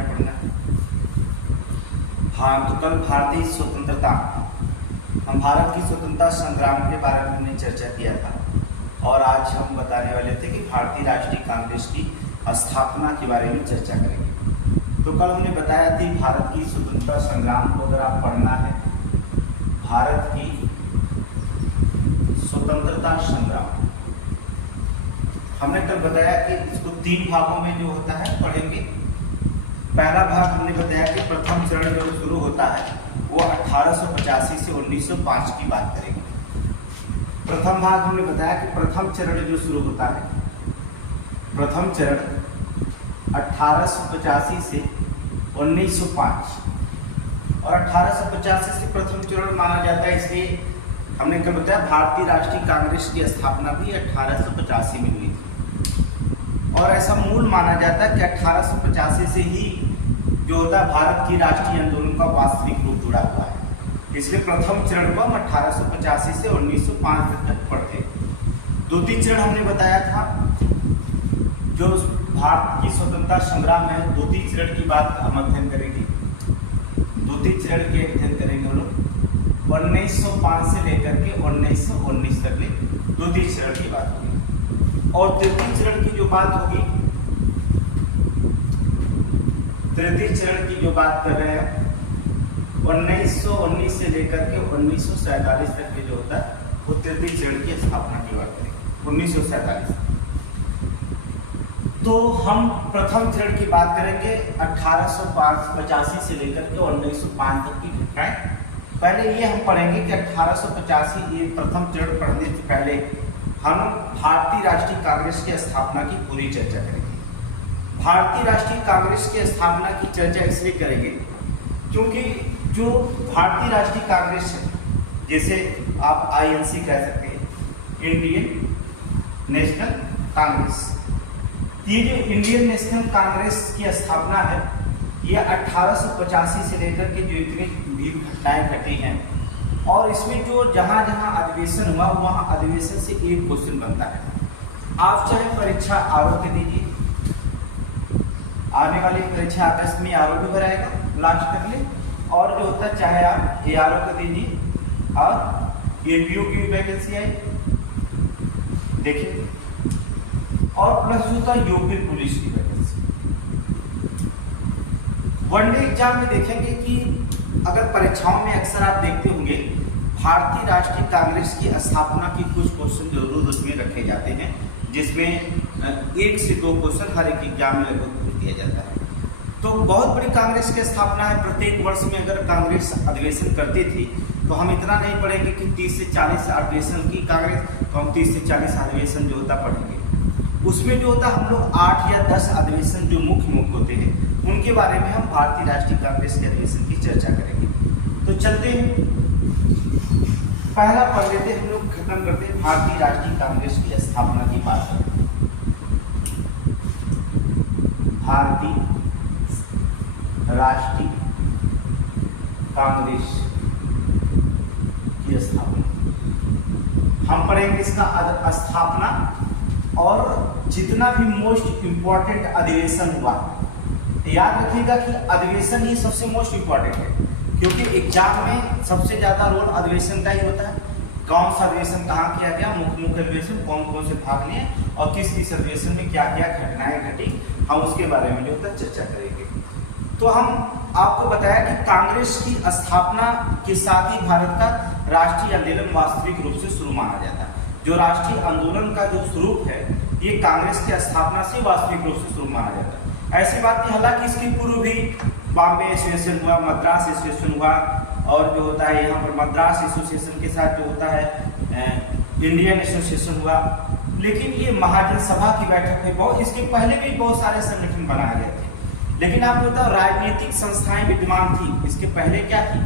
क्या पढ़ना है? हाँ, तो कल भारतीय स्वतंत्रता, हम भारत की स्वतंत्रता संग्राम के बारे में हमने चर्चा किया था और आज हम बताने वाले थे कि भारतीय राष्ट्रीय कांग्रेस की स्थापना के बारे में चर्चा करेंगे। तो कल हमने बताया थी भारत की स्वतंत्रता संग्राम को अगर आप पढ़ना है, भारत की स्वतंत्रता संग्राम, हमने कल बताया कि इसको 3 भागों में जो होता है पढ़ेंगे। पहला भाग हमने बताया कि प्रथम चरण जो शुरू होता है वो 1885 से 1905 की बात करेंगे। प्रथम भाग हमने बताया कि प्रथम चरण जो शुरू होता है, प्रथम चरण 1885 से 1905, और 1885 से प्रथम चरण माना जाता है, इसलिए हमने क्या बताया भारतीय राष्ट्रीय कांग्रेस की स्थापना भी 1885 में हुई थी। और ऐसा मूल माना जाता है कि 1885 से ही जो होता है भारत की राष्ट्रीय आंदोलन का वास्तविक रूप जुड़ा हुआ है, इसलिए प्रथम चरण को हम 1885 से 1905 तक पढ़ते हैं। द्वितीय चरण हमने बताया था जो भारत की स्वतंत्रता संग्राम है, द्वितीय चरण की बात हम अध्ययन करेंगे। द्वितीय चरण के अध्ययन करेंगे हम लोग 1905 से लेकर के 1919 तक के द्वितीय चरण की बात होगी। और तृतीय चरण की जो बात होगी, तृतीय चरण की जो बात कर रहे हैं 1919 से लेकर के 1947 तक के जो होता है वो तृतीय चरण की स्थापना की बात करेंगे, 1947। तो हम प्रथम चरण की बात करेंगे 1885 से लेकर के 1905 तक की घटनाएं। पहले ये हम पढ़ेंगे कि 1885 ये प्रथम चरण पढ़ने से पहले हम भारतीय राष्ट्रीय कांग्रेस की स्थापना की पूरी चर्चा करेंगे। भारतीय राष्ट्रीय कांग्रेस की स्थापना की चर्चा इसलिए करेंगे क्योंकि जो भारतीय राष्ट्रीय कांग्रेस है, जैसे आप INC कह सकते हैं, इंडियन नेशनल कांग्रेस, ये जो इंडियन नेशनल कांग्रेस की स्थापना है ये 1885 से लेकर के जो इतनी भी घटनाएं घटी हैं, और इसमें जो जहां जहां अधिवेशन हुआ वहां अधिवेशन से एक क्वेश्चन बनता है। आप चाहे परीक्षा आरोप दीजिए, आने वाली परीक्षा अगस्त में आरोप भी भराएगा लास्ट तक ले, और जो होता है चाहे आप ARO को दीजिए और APO की वैकेंसी आई देखिए, और प्लस होता है यूपी पुलिस की वैकेंसी। वनडे एग्जाम में देखेंगे कि अगर परीक्षाओं में अक्सर आप देखते होंगे भारतीय राष्ट्रीय कांग्रेस की स्थापना की कुछ क्वेश्चन जरूर उसमें रखे जाते हैं, जिसमें 1 से 2 क्वेश्चन हर एक एग्जाम में लगभग पूछ दिया जाता है। तो बहुत बड़ी कांग्रेस की स्थापना है। प्रत्येक वर्ष में अगर कांग्रेस अधिवेशन करती थी तो हम इतना नहीं पढ़ेंगे कि 30 से 40 अधिवेशन की कांग्रेस, तो हम 30 से 40 अधिवेशन जो होता पढ़ेंगे। उसमें जो होता हम लोग 8 या 10 अधिवेशन जो मुख्य होते हैं उनके बारे में हम भारतीय राष्ट्रीय कांग्रेस के अधिवेशन की चर्चा करेंगे। तो चलते हैं, पहला पढ़ लेते हम लोग, खत्म करते हैं भारतीय राष्ट्रीय कांग्रेस की स्थापना की बात करते हैं। भारतीय राष्ट्रीय कांग्रेस की स्थापना हम पढ़ेंगे, इसका स्थापना और जितना भी मोस्ट इंपॉर्टेंट अधिवेशन हुआ। याद रखिएगा कि अधिवेशन ही सबसे मोस्ट इंपॉर्टेंट है, क्योंकि एग्जाम में सबसे ज्यादा रोल अधिवेशन का ही होता है। कौन सा अधिवेशन कहाँ किया गया, मुख्य अधिवेशन कौन कौन से भाग लिए और किस किस अधिवेशन में क्या क्या घटनाएं घटी, हम उसके बारे में जो होता है चर्चा करेंगे। तो हम आपको बताया कि कांग्रेस की स्थापना के साथ ही भारत का राष्ट्रीय आंदोलन वास्तविक रूप से शुरू माना जाता है। जो राष्ट्रीय आंदोलन का जो स्वरूप है ये कांग्रेस की स्थापना से वास्तविक रूप से शुरू माना जाता है। ऐसी बात नहीं, हालांकि इसके पूर्व भी बॉम्बे एसोसिएशन हुआ, मद्रास एसोसिएशन हुआ, और जो होता है यहाँ पर मद्रास एसोसिएशन के साथ जो होता है इंडियन एसोसिएशन हुआ। लेकिन ये महाजन सभा की बैठक में बहुत, इसके पहले भी बहुत सारे संगठन बनाए गए थे, लेकिन आपको बताओ राजनीतिक संस्थाएं विद्यमान थी। इसके पहले क्या थी,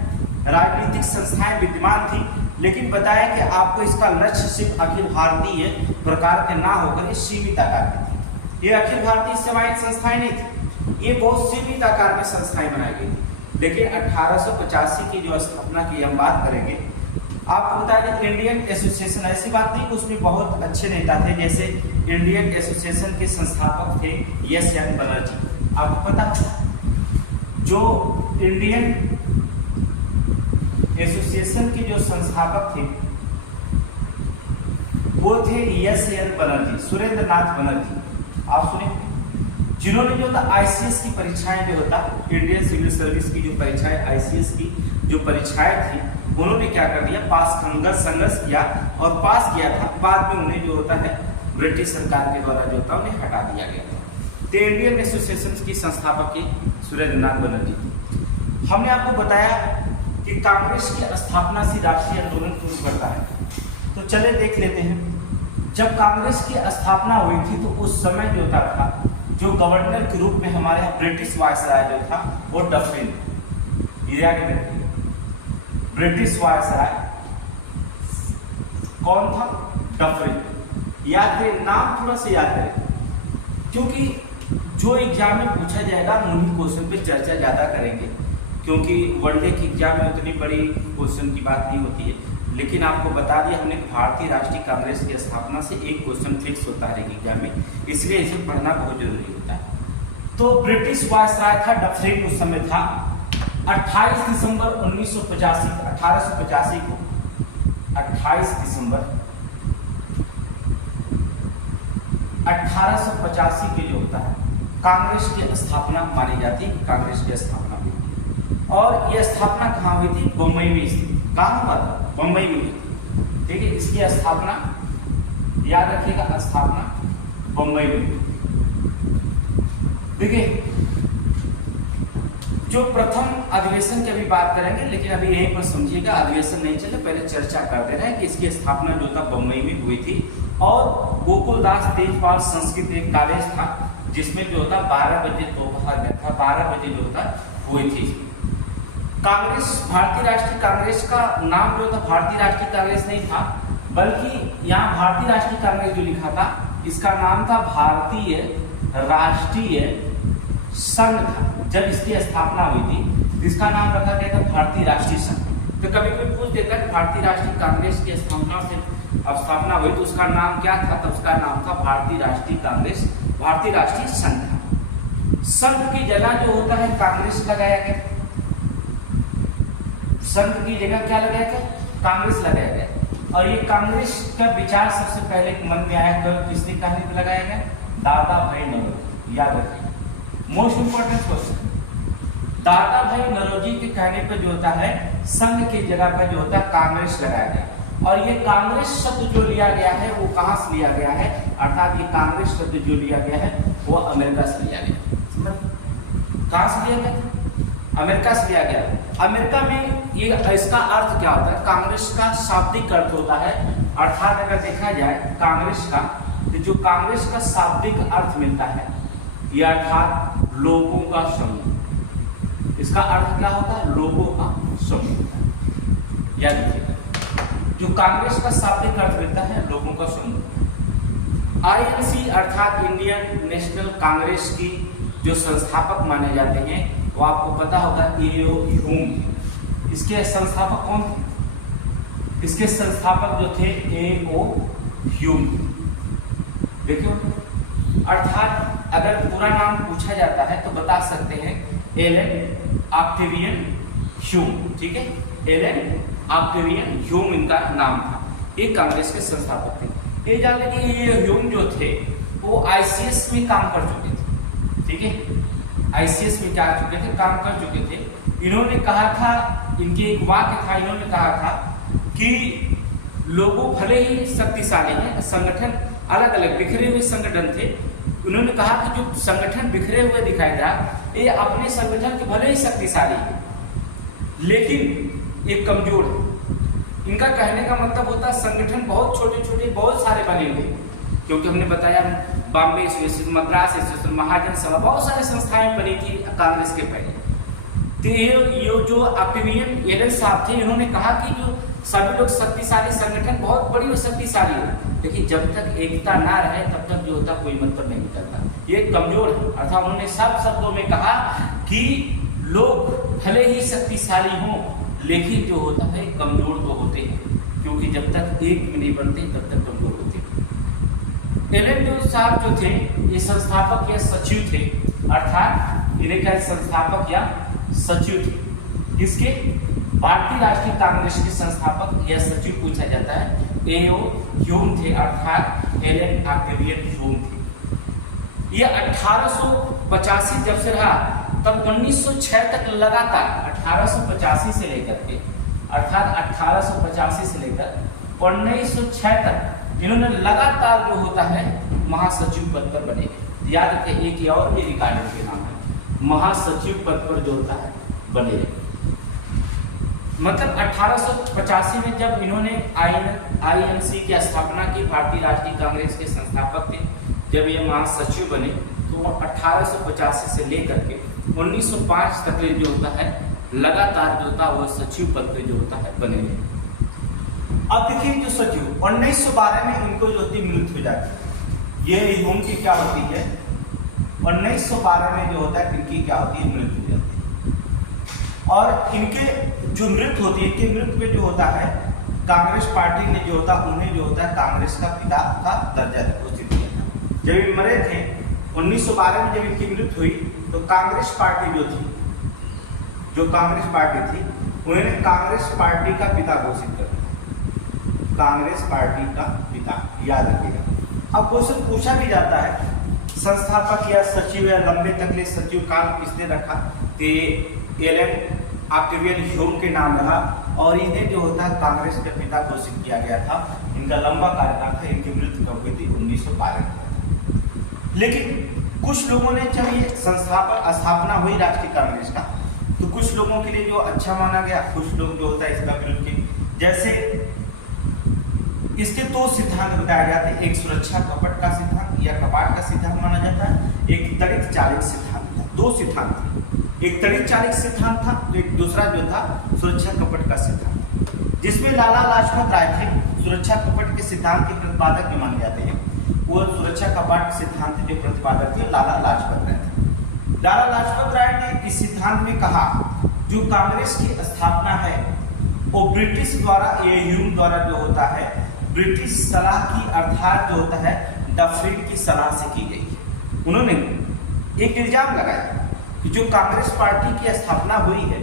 राजनीतिक संस्थाएं विद्यमान थी, लेकिन बताया कि आपको इसका लक्ष्य सिर्फ अखिल भारतीय प्रकार के ना होकर ये सीमित आकार की थी। ये अखिल भारतीय सेवायत संस्थाएं नहीं थी, ये बहुत सीमित आकार में संस्थाएं बनाई गई थी। लेकिन 1885 की जो स्थापना की हम बात करेंगे, आपको बताया कि इंडियन एसोसिएशन, ऐसी बात नहीं कि उसमें बहुत अच्छे नेता थे, जैसे इंडियन एसोसिएशन के संस्थापक थे एस एन बनर्जी। आपको पता जो इंडियन एसोसिएशन के जो संस्थापक थे वो थे एस.एन. बनर्जी, सुरेंद्र नाथ बनर्जी। आप सुने, जिन्होंने जो था आईसीएस की परीक्षाएं जो होता इंडियन सिविल सर्विस की जो परीक्षाएं आईसीएस की जो परीक्षाएं थी उन्होंने क्या कर दिया, संघर्ष किया और पास किया था। बाद में उन्हें जो होता है ब्रिटिश सरकार के द्वारा जो था उन्हें हटा दिया गया था। तो इंडियन एसोसिएशन की संस्थापक के सुरेंद्र नाथ बनर्जी। हमने आपको बताया कि कांग्रेस की स्थापना से राष्ट्रीय आंदोलन शुरू करता है। तो चले देख लेते हैं, जब कांग्रेस की स्थापना हुई थी तो उस समय जो था जो गवर्नर के रूप में हमारे यहाँ ब्रिटिश वायसराय जो था वो डफरिन, ब्रिटिश वायसराय कौन था, डफरिन। याद करें, नाम थोड़ा सा याद करें, क्योंकि जो एग्जाम में पूछा जाएगा उन्हीं क्वेश्चन पे चर्चा ज्यादा करेंगे, क्योंकि वनडे की एग्जाम में उतनी बड़ी क्वेश्चन की बात नहीं होती है। लेकिन आपको बता दिया हमने भारतीय राष्ट्रीय कांग्रेस की स्थापना से एक क्वेश्चन फिक्स होता है एग्जाम में, इसलिए इसे पढ़ना बहुत जरूरी होता है। तो ब्रिटिश वायसराय था डफरिन, उस समय था 28 दिसंबर 1885 को 28 दिसंबर 1885 के जो होता है कांग्रेस की स्थापना मानी जाती है, कांग्रेस की स्थापना हुई। और यह स्थापना कहाँ हुई थी, बम्बई में स्थित। कहाँ हुआ था, बम्बई में हुई थी। ठीक है, इसकी स्थापना याद रखिएगा, स्थापना बम्बई में। देखिए, जो प्रथम अधिवेशन की अभी बात करेंगे, लेकिन अभी यहीं पर समझिएगा, अधिवेशन नहीं चले, पहले चर्चा करते रहे कि इसकी स्थापना जो था बम्बई में हुई थी। और गोकुलदास तेजपाल संस्कृत एक कॉलेज था जिसमें जो होता 12 बजे दोपहर में था, 12 बजे जो होता हुई थी। कांग्रेस, भारतीय राष्ट्रीय कांग्रेस का नाम जो था भारतीय राष्ट्रीय कांग्रेस नहीं था, बल्कि यहाँ भारतीय राष्ट्रीय कांग्रेस जो लिखा था इसका नाम था भारतीय राष्ट्रीय संघ था। जब इसकी स्थापना हुई थी इसका नाम रखा गया था भारतीय राष्ट्रीय संघ। तो कभी कोई पूछ देता है भारतीय राष्ट्रीय कांग्रेस की स्थापना हुई तो उसका नाम क्या था, तो उसका नाम था भारतीय राष्ट्रीय कांग्रेस, भारतीय राष्ट्रीय संघ था। संघ की जगह जो होता है कांग्रेस लगाया गया, संघ की जगह क्या लगाया गया, कांग्रेस लगाया गया। और ये कांग्रेस का विचार सबसे पहले मन में आया तो किसने कहने पे लगाया गया, दादा भाई नौरोजी। याद रखिए, मोस्ट इंपोर्टेंट क्वेश्चन, दादा भाई नौरोजी के कहने पे जो होता है संघ की जगह पे जो होता है कांग्रेस लगाया गया। और ये कांग्रेस शब्द जो लिया गया है वो कहाँ से लिया गया है, अर्थात ये कांग्रेस शब्द जो लिया गया है वो अमेरिका से लिया गया। कहाँ से लिया गया, अमेरिका से लिया गया। अमेरिका में ये इसका अर्थ क्या होता है, कांग्रेस का शाब्दिक अर्थ होता है, अर्थात अगर देखा जाए कांग्रेस का, तो जो कांग्रेस का शाब्दिक अर्थ मिलता है यह अर्थात लोगों का समूह। इसका अर्थ क्या होता है, लोगों का समूह। याद रखिएगा, जो कांग्रेस का शाब्दिक अर्थ मिलता है लोगों का समूह। आईएनसी अर्थात इंडियन नेशनल कांग्रेस की जो संस्थापक माने जाते हैं वो आपको पता होगा ए.ओ. ह्यूम। इसके संस्थापक कौन थे, इसके संस्थापक जो थे ए.ओ. ह्यूम। देखियो, अर्थात अगर पूरा नाम पूछा जाता है तो बता सकते हैं एलन ऑक्टेवियन ह्यूम। ठीक है, एलन ऑक्टेवियन ह्यूम इनका नाम था। ये कांग्रेस के संस्थापक थे। ये जान लें कि ये ह्यूम जो थे वो आईसीएस में काम कर चुके थे। ठीक है, आईसीएस में क्या चुके थे, काम कर चुके थे। इन्होंने कहा था, इनके एक वाक्य था, इन्होंने कहा था कि लोगों भले ही शक्तिशाली हैं, संगठन अलग अलग बिखरे हुए संगठन थे। उन्होंने कहा कि जो संगठन बिखरे हुए दिखाई दे ये अपने संगठन के भले ही शक्तिशाली है लेकिन ये कमजोर है। इनका कहने का मतलब होता है संगठन बहुत छोटे छोटे बहुत सारे बने हुए, क्योंकि हमने बताया बॉम्बे एसोसिएशन, मद्रास एसोसिएशन, महाजन सभा, बहुत सारी संस्थाएं बनी थी कांग्रेस के पहले। तो ये जो ऑक्टेवियन एलन साहब थे, इन्होंने कहा कि जो सभी लोग शक्तिशाली संगठन बहुत बड़ी और शक्तिशाली हो, लेकिन जब तक एकता ना रहे तब तक जो होता कोई मतलब नहीं करता, ये कमजोर है। अर्थात उन्होंने सब शब्दों में कहा कि लोग भले ही शक्तिशाली हों लेकिन जो होता है कमजोर तो होते हैं, क्योंकि जब तक एक में नहीं बनते तब तक कमजोर होते हैं। एलन जो साहब जो थे ये संस्थापक या सचिव थे, अर्थात इन्हें क्या संस्थापक या सचिव थे। किसके? भारतीय राष्ट्रीय कांग्रेस के संस्थापक या सचिव पूछा जाता है, एओ ह्यूम थे, अर्थात एलन ऑक्टेवियन ह्यूम थे। ये 1885 जब से रहा तब 1906 तक लगातार 1885 से लेकर के अर्थात 1885 से लेकर 1906 तक इन्होंने लगातार जो होता है महासचिव पद पर बने। याद रखिए, एक और ये रिकॉर्ड के नाम है, महासचिव पद पर जो होता है बने रहे। मतलब 1885 में जब इन्होंने आईएनसी की स्थापना की, भारतीय राष्ट्रीय कांग्रेस के संस्थापक थे, जब ये महासचिव बने तो 1885 से लेकर के 1905 तक जो होता है लगातार जो होता है वह सचिव पद पे जो होता है बने रहे। अब देखिए, जो सचिव 1912 में इनको जो होती मृत्यु हो जाती है, ये ह्यूम की क्या होती है, 1912 में जो होता है इनकी क्या होती है, मृत्यु हो जाती है। और इनके जो मृत्यु होती है, इनके मृत्यु में जो होता है कांग्रेस पार्टी ने जो होता उन्हें जो होता है कांग्रेस का पिता का दर्जा घोषित किया था। जब ये मरे थे 1912 में, जब इनकी मृत्यु हुई तो कांग्रेस पार्टी जो थी, जो कांग्रेस पार्टी थी, उन्होंने कांग्रेस पार्टी का पिता घोषित कर दिया, कांग्रेस पार्टी का पिता। याद रखिएगा। अब क्वेश्चन पूछा भी जाता है, संस्थापक या सचिव या लंबे तक ले सचिव काल किसने रखा, कि एलन ऑक्टेवियन ह्यूम के नाम रहा और इन्हें जो होता है कांग्रेस के पिता घोषित किया गया था। इनका लंबा कार्यकाल था, इनकी मृत्यु कब हुई थी, 1912 में। लेकिन कुछ लोगों ने, जब ये स्थापना हुई राष्ट्रीय कांग्रेस का, तो कुछ लोगों के लिए जो अच्छा माना गया, कुछ लोग जो होता है इसका विरोध किए। जैसे इसके दो सिद्धांत बताए जाते हैं, एक सुरक्षा कपट का सिद्धांत या कपाट का सिद्धांत माना जाता है, एक तड़ित चालित सिद्धांत था। दो सिद्धांत थे, एक तड़ित चालित सिद्धांत था तो एक दूसरा जो था सुरक्षा कपट का सिद्धांत, जिसमें लाला लाजपत राय थे सुरक्षा कपट के सिद्धांत के प्रतिपादक जो माने जाते हैं। वो सुरक्षा कपाट सिद्धांत के प्रतिपादक थे लाला लाजपत राय थे। लाला लाजपत राय ने इस सिद्धांत में कहा, जो कांग्रेस की स्थापना है वो ब्रिटिश द्वारा, ये ह्यूम द्वारा जो होता है ब्रिटिश सलाह की, अर्थात जो होता है डफरिन की सलाह से की गई है। उन्होंने एक इल्जाम लगाया कि जो कांग्रेस पार्टी की स्थापना हुई है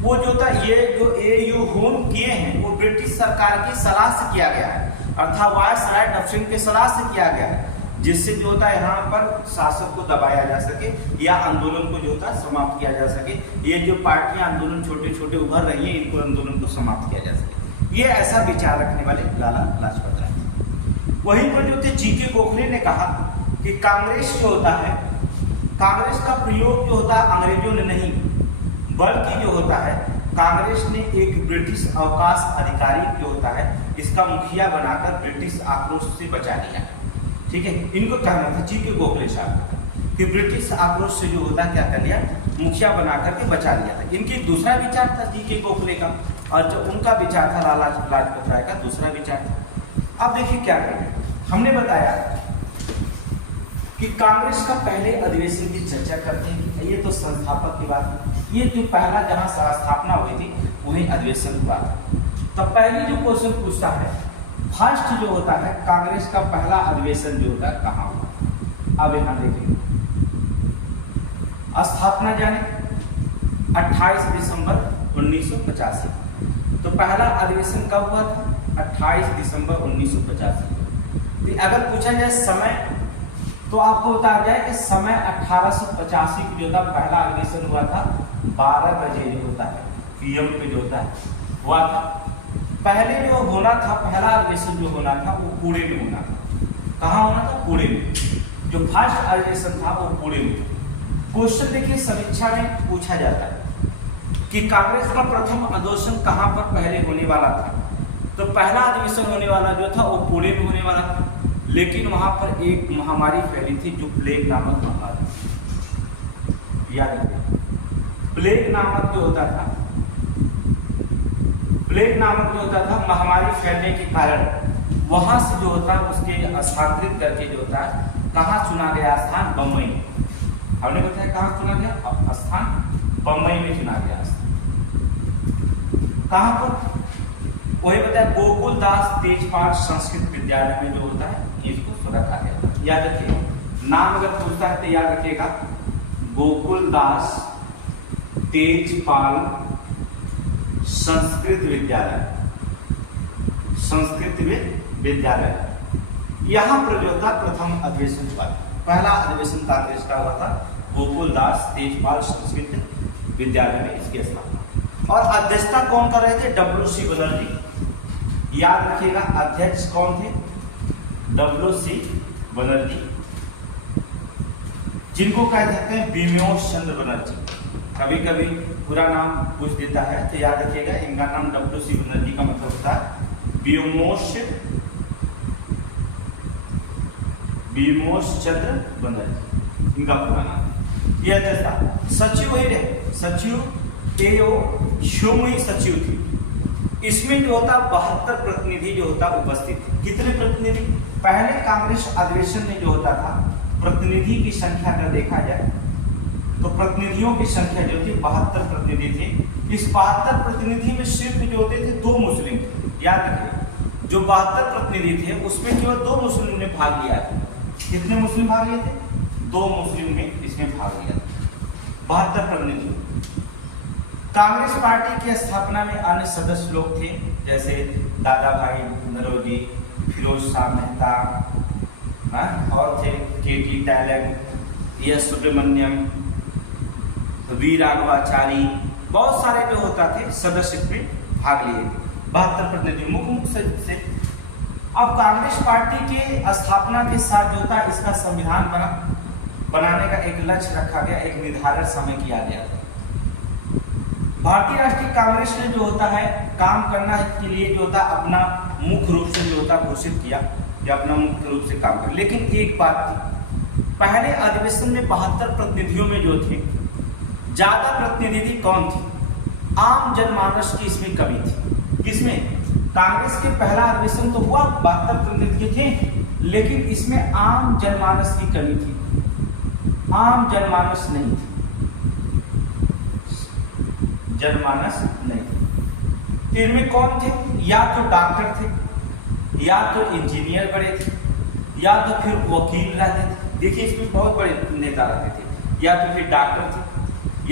वो जो था, ये जो एयू ह्यूम किए हैं वो ब्रिटिश सरकार की सलाह से किया गया है, अर्थात वायसराय डफरिन की सलाह से किया गया है, जिससे जो होता है यहाँ पर शासक को दबाया जा सके या आंदोलन को जो होता है समाप्त किया जा सके। ये जो पार्टियां आंदोलन छोटे छोटे उभर रही है, इनको आंदोलन को समाप्त किया जा सके। ये ऐसा विचार रखने वाले लाला लाजपत राय थे। वहीं पर जो थे जीके गोखले ने कहा कि कांग्रेस जो होता है, कांग्रेस का प्रयोग जो होता है अंग्रेजों ने नहीं, बल्कि जो होता है कांग्रेस ने एक ब्रिटिश अवकाश अधिकारी जो होता है इसका मुखिया बनाकर ब्रिटिश आक्रोश से बचा लिया। ठीक है, इनको कहना था जीके गोखले साहब कि ब्रिटिश आक्रोश से जो होता है क्या कर लिया, मुखिया बना करके बचा लिया था। इनकी दूसरा विचार था जीके गोखले का, और जो उनका विचार था लाला लाजपत राय का दूसरा विचार था। अब देखिए क्या करेंगे, हमने बताया कि कांग्रेस का पहले अधिवेशन की चर्चा करते हैं। ये तो संस्थापक की बात है, ये जो पहला जहां स्थापना हुई थी वही अधिवेशन हुआ था। तब पहली जो क्वेश्चन पूछता है, फर्स्ट जो होता है कांग्रेस का पहला अधिवेशन जो होता है कहाँ हुआ। अब यहाँ देखेंगे, स्थापना जाने 28 दिसंबर 1985। तो पहला अधिवेशन कब हुआ था, 28 दिसंबर 1985। अगर पूछा जाए समय, तो आपको बताया जाए कि समय 1885 की जो था पहला अधिवेशन हुआ था 12 बजे जो होता है पीएम पे जो होता है हुआ था। पहले जो होना था, पहला अधिवेशन जो होना था वो पुणे में होना था। कहाँ होना था, पुणे में। जो फर्स्ट अधिवेशन था वो पुणे में। क्वेश्चन देखिए समीक्षा में पूछा जाता है कि कांग्रेस का प्रथम अधिवेशन कहाँ पर पहले होने वाला था। तो पहला अधिवेशन होने वाला जो था वो पुणे में होने वाला था, लेकिन वहां पर एक महामारी फैली थी जो प्लेग नामक महामारी। याद रखिए, प्लेग नामक जो होता था, प्लेग नामक जो होता था महामारी फैलने के कारण वहां से जो होता है उसके स्थानांतरित करके जो होता है कहाँ चुना गया स्थान, बम्बई। हमने बताया कहाँ चुना गया स्थान, बम्बई में चुना गया स्थान। कहाँ पर, वही बताया गोकुल दास तेजपाल संस्कृत विद्यालय में जो होता है इसको रखा गया। याद रखिएगा, नाम अगर पूछता है तो याद रखिएगा गोकुल दास तेजपाल संस्कृत विद्यालय, संस्कृत विद्यालय, यहां पर जो था प्रथम अधिवेशन हुआ। पहला अधिवेशन कांग्रेस का हुआ था गोकुल दास तेजपाल संस्कृत विद्यालय में, इसकी स्थापना। और अध्यक्षता कौन कर रहे थे? WC बनर्जी। याद रखिएगा अध्यक्ष कौन थे? WC बनर्जी, जिनको कह सकते हैं बिमोश चंद्र बनर्जी। कभी कभी पूरा नाम पूछ देता है तो याद रखिएगा इनका नाम WC बनर्जी का मतलब होता है बिमोश चंद्र बनर्जी, इनका पूरा नाम। यह अध्यक्षता सचिव ही रहे, सचिव एओ शोमुई सचिव थी। इसमें जो होता 72 प्रतिनिधि जो होता उपस्थित थे। कितने प्रतिनिधि? पहले कांग्रेस अधिवेशन में जो होता था प्रतिनिधि की संख्या अगर देखा जाए तो प्रतिनिधियों की संख्या जो थी 72 प्रतिनिधि थे। इस 72 प्रतिनिधि में सिर्फ जो होते थे 2 मुस्लिम थे। याद रखिए जो 72 प्रतिनिधि थे उसमें केवल 2 मुस्लिम ने भाग लिया था। कितने मुस्लिम भाग लिए थे? 2 मुस्लिम ने इसमें भाग लिया था 72 प्रतिनिधि। कांग्रेस पार्टी की स्थापना में अन्य सदस्य लोग थे जैसे दादा भाई नरोजी, फिरोज शाह मेहता, और थे KT टैलर, एस सुब्रमण्यम, वी राघवाचारी, बहुत सारे जो होता थे सदस्य में भाग लिए थे। 72 प्रतिनिधि मुख्य सदस्य। अब कांग्रेस पार्टी के स्थापना के साथ जो था इसका संविधान बनाने का एक लक्ष्य रखा गया, एक निर्धारित समय किया गया था। भारतीय राष्ट्रीय कांग्रेस ने जो होता है काम करना के लिए जो होता अपना मुख्य रूप से जो होता घोषित किया कि अपना मुख्य रूप से काम कर। लेकिन एक बात थी, पहले अधिवेशन में 72 प्रतिनिधियों में जो थे ज्यादा प्रतिनिधि कौन थे? आम जनमानस की इसमें कमी थी। किसमें? कांग्रेस के पहला अधिवेशन तो हुआ 72 प्रतिनिधि थे, लेकिन इसमें आम जनमानस की कमी थी। आम जनमानस नहीं थी, जनमानस नहीं। इनमें कौन थे? या तो डॉक्टर थे, या तो इंजीनियर बड़े थे, या तो फिर वकील रहते थे। देखिए इसमें बहुत बड़े नेता रहते थे, या तो फिर डॉक्टर थे,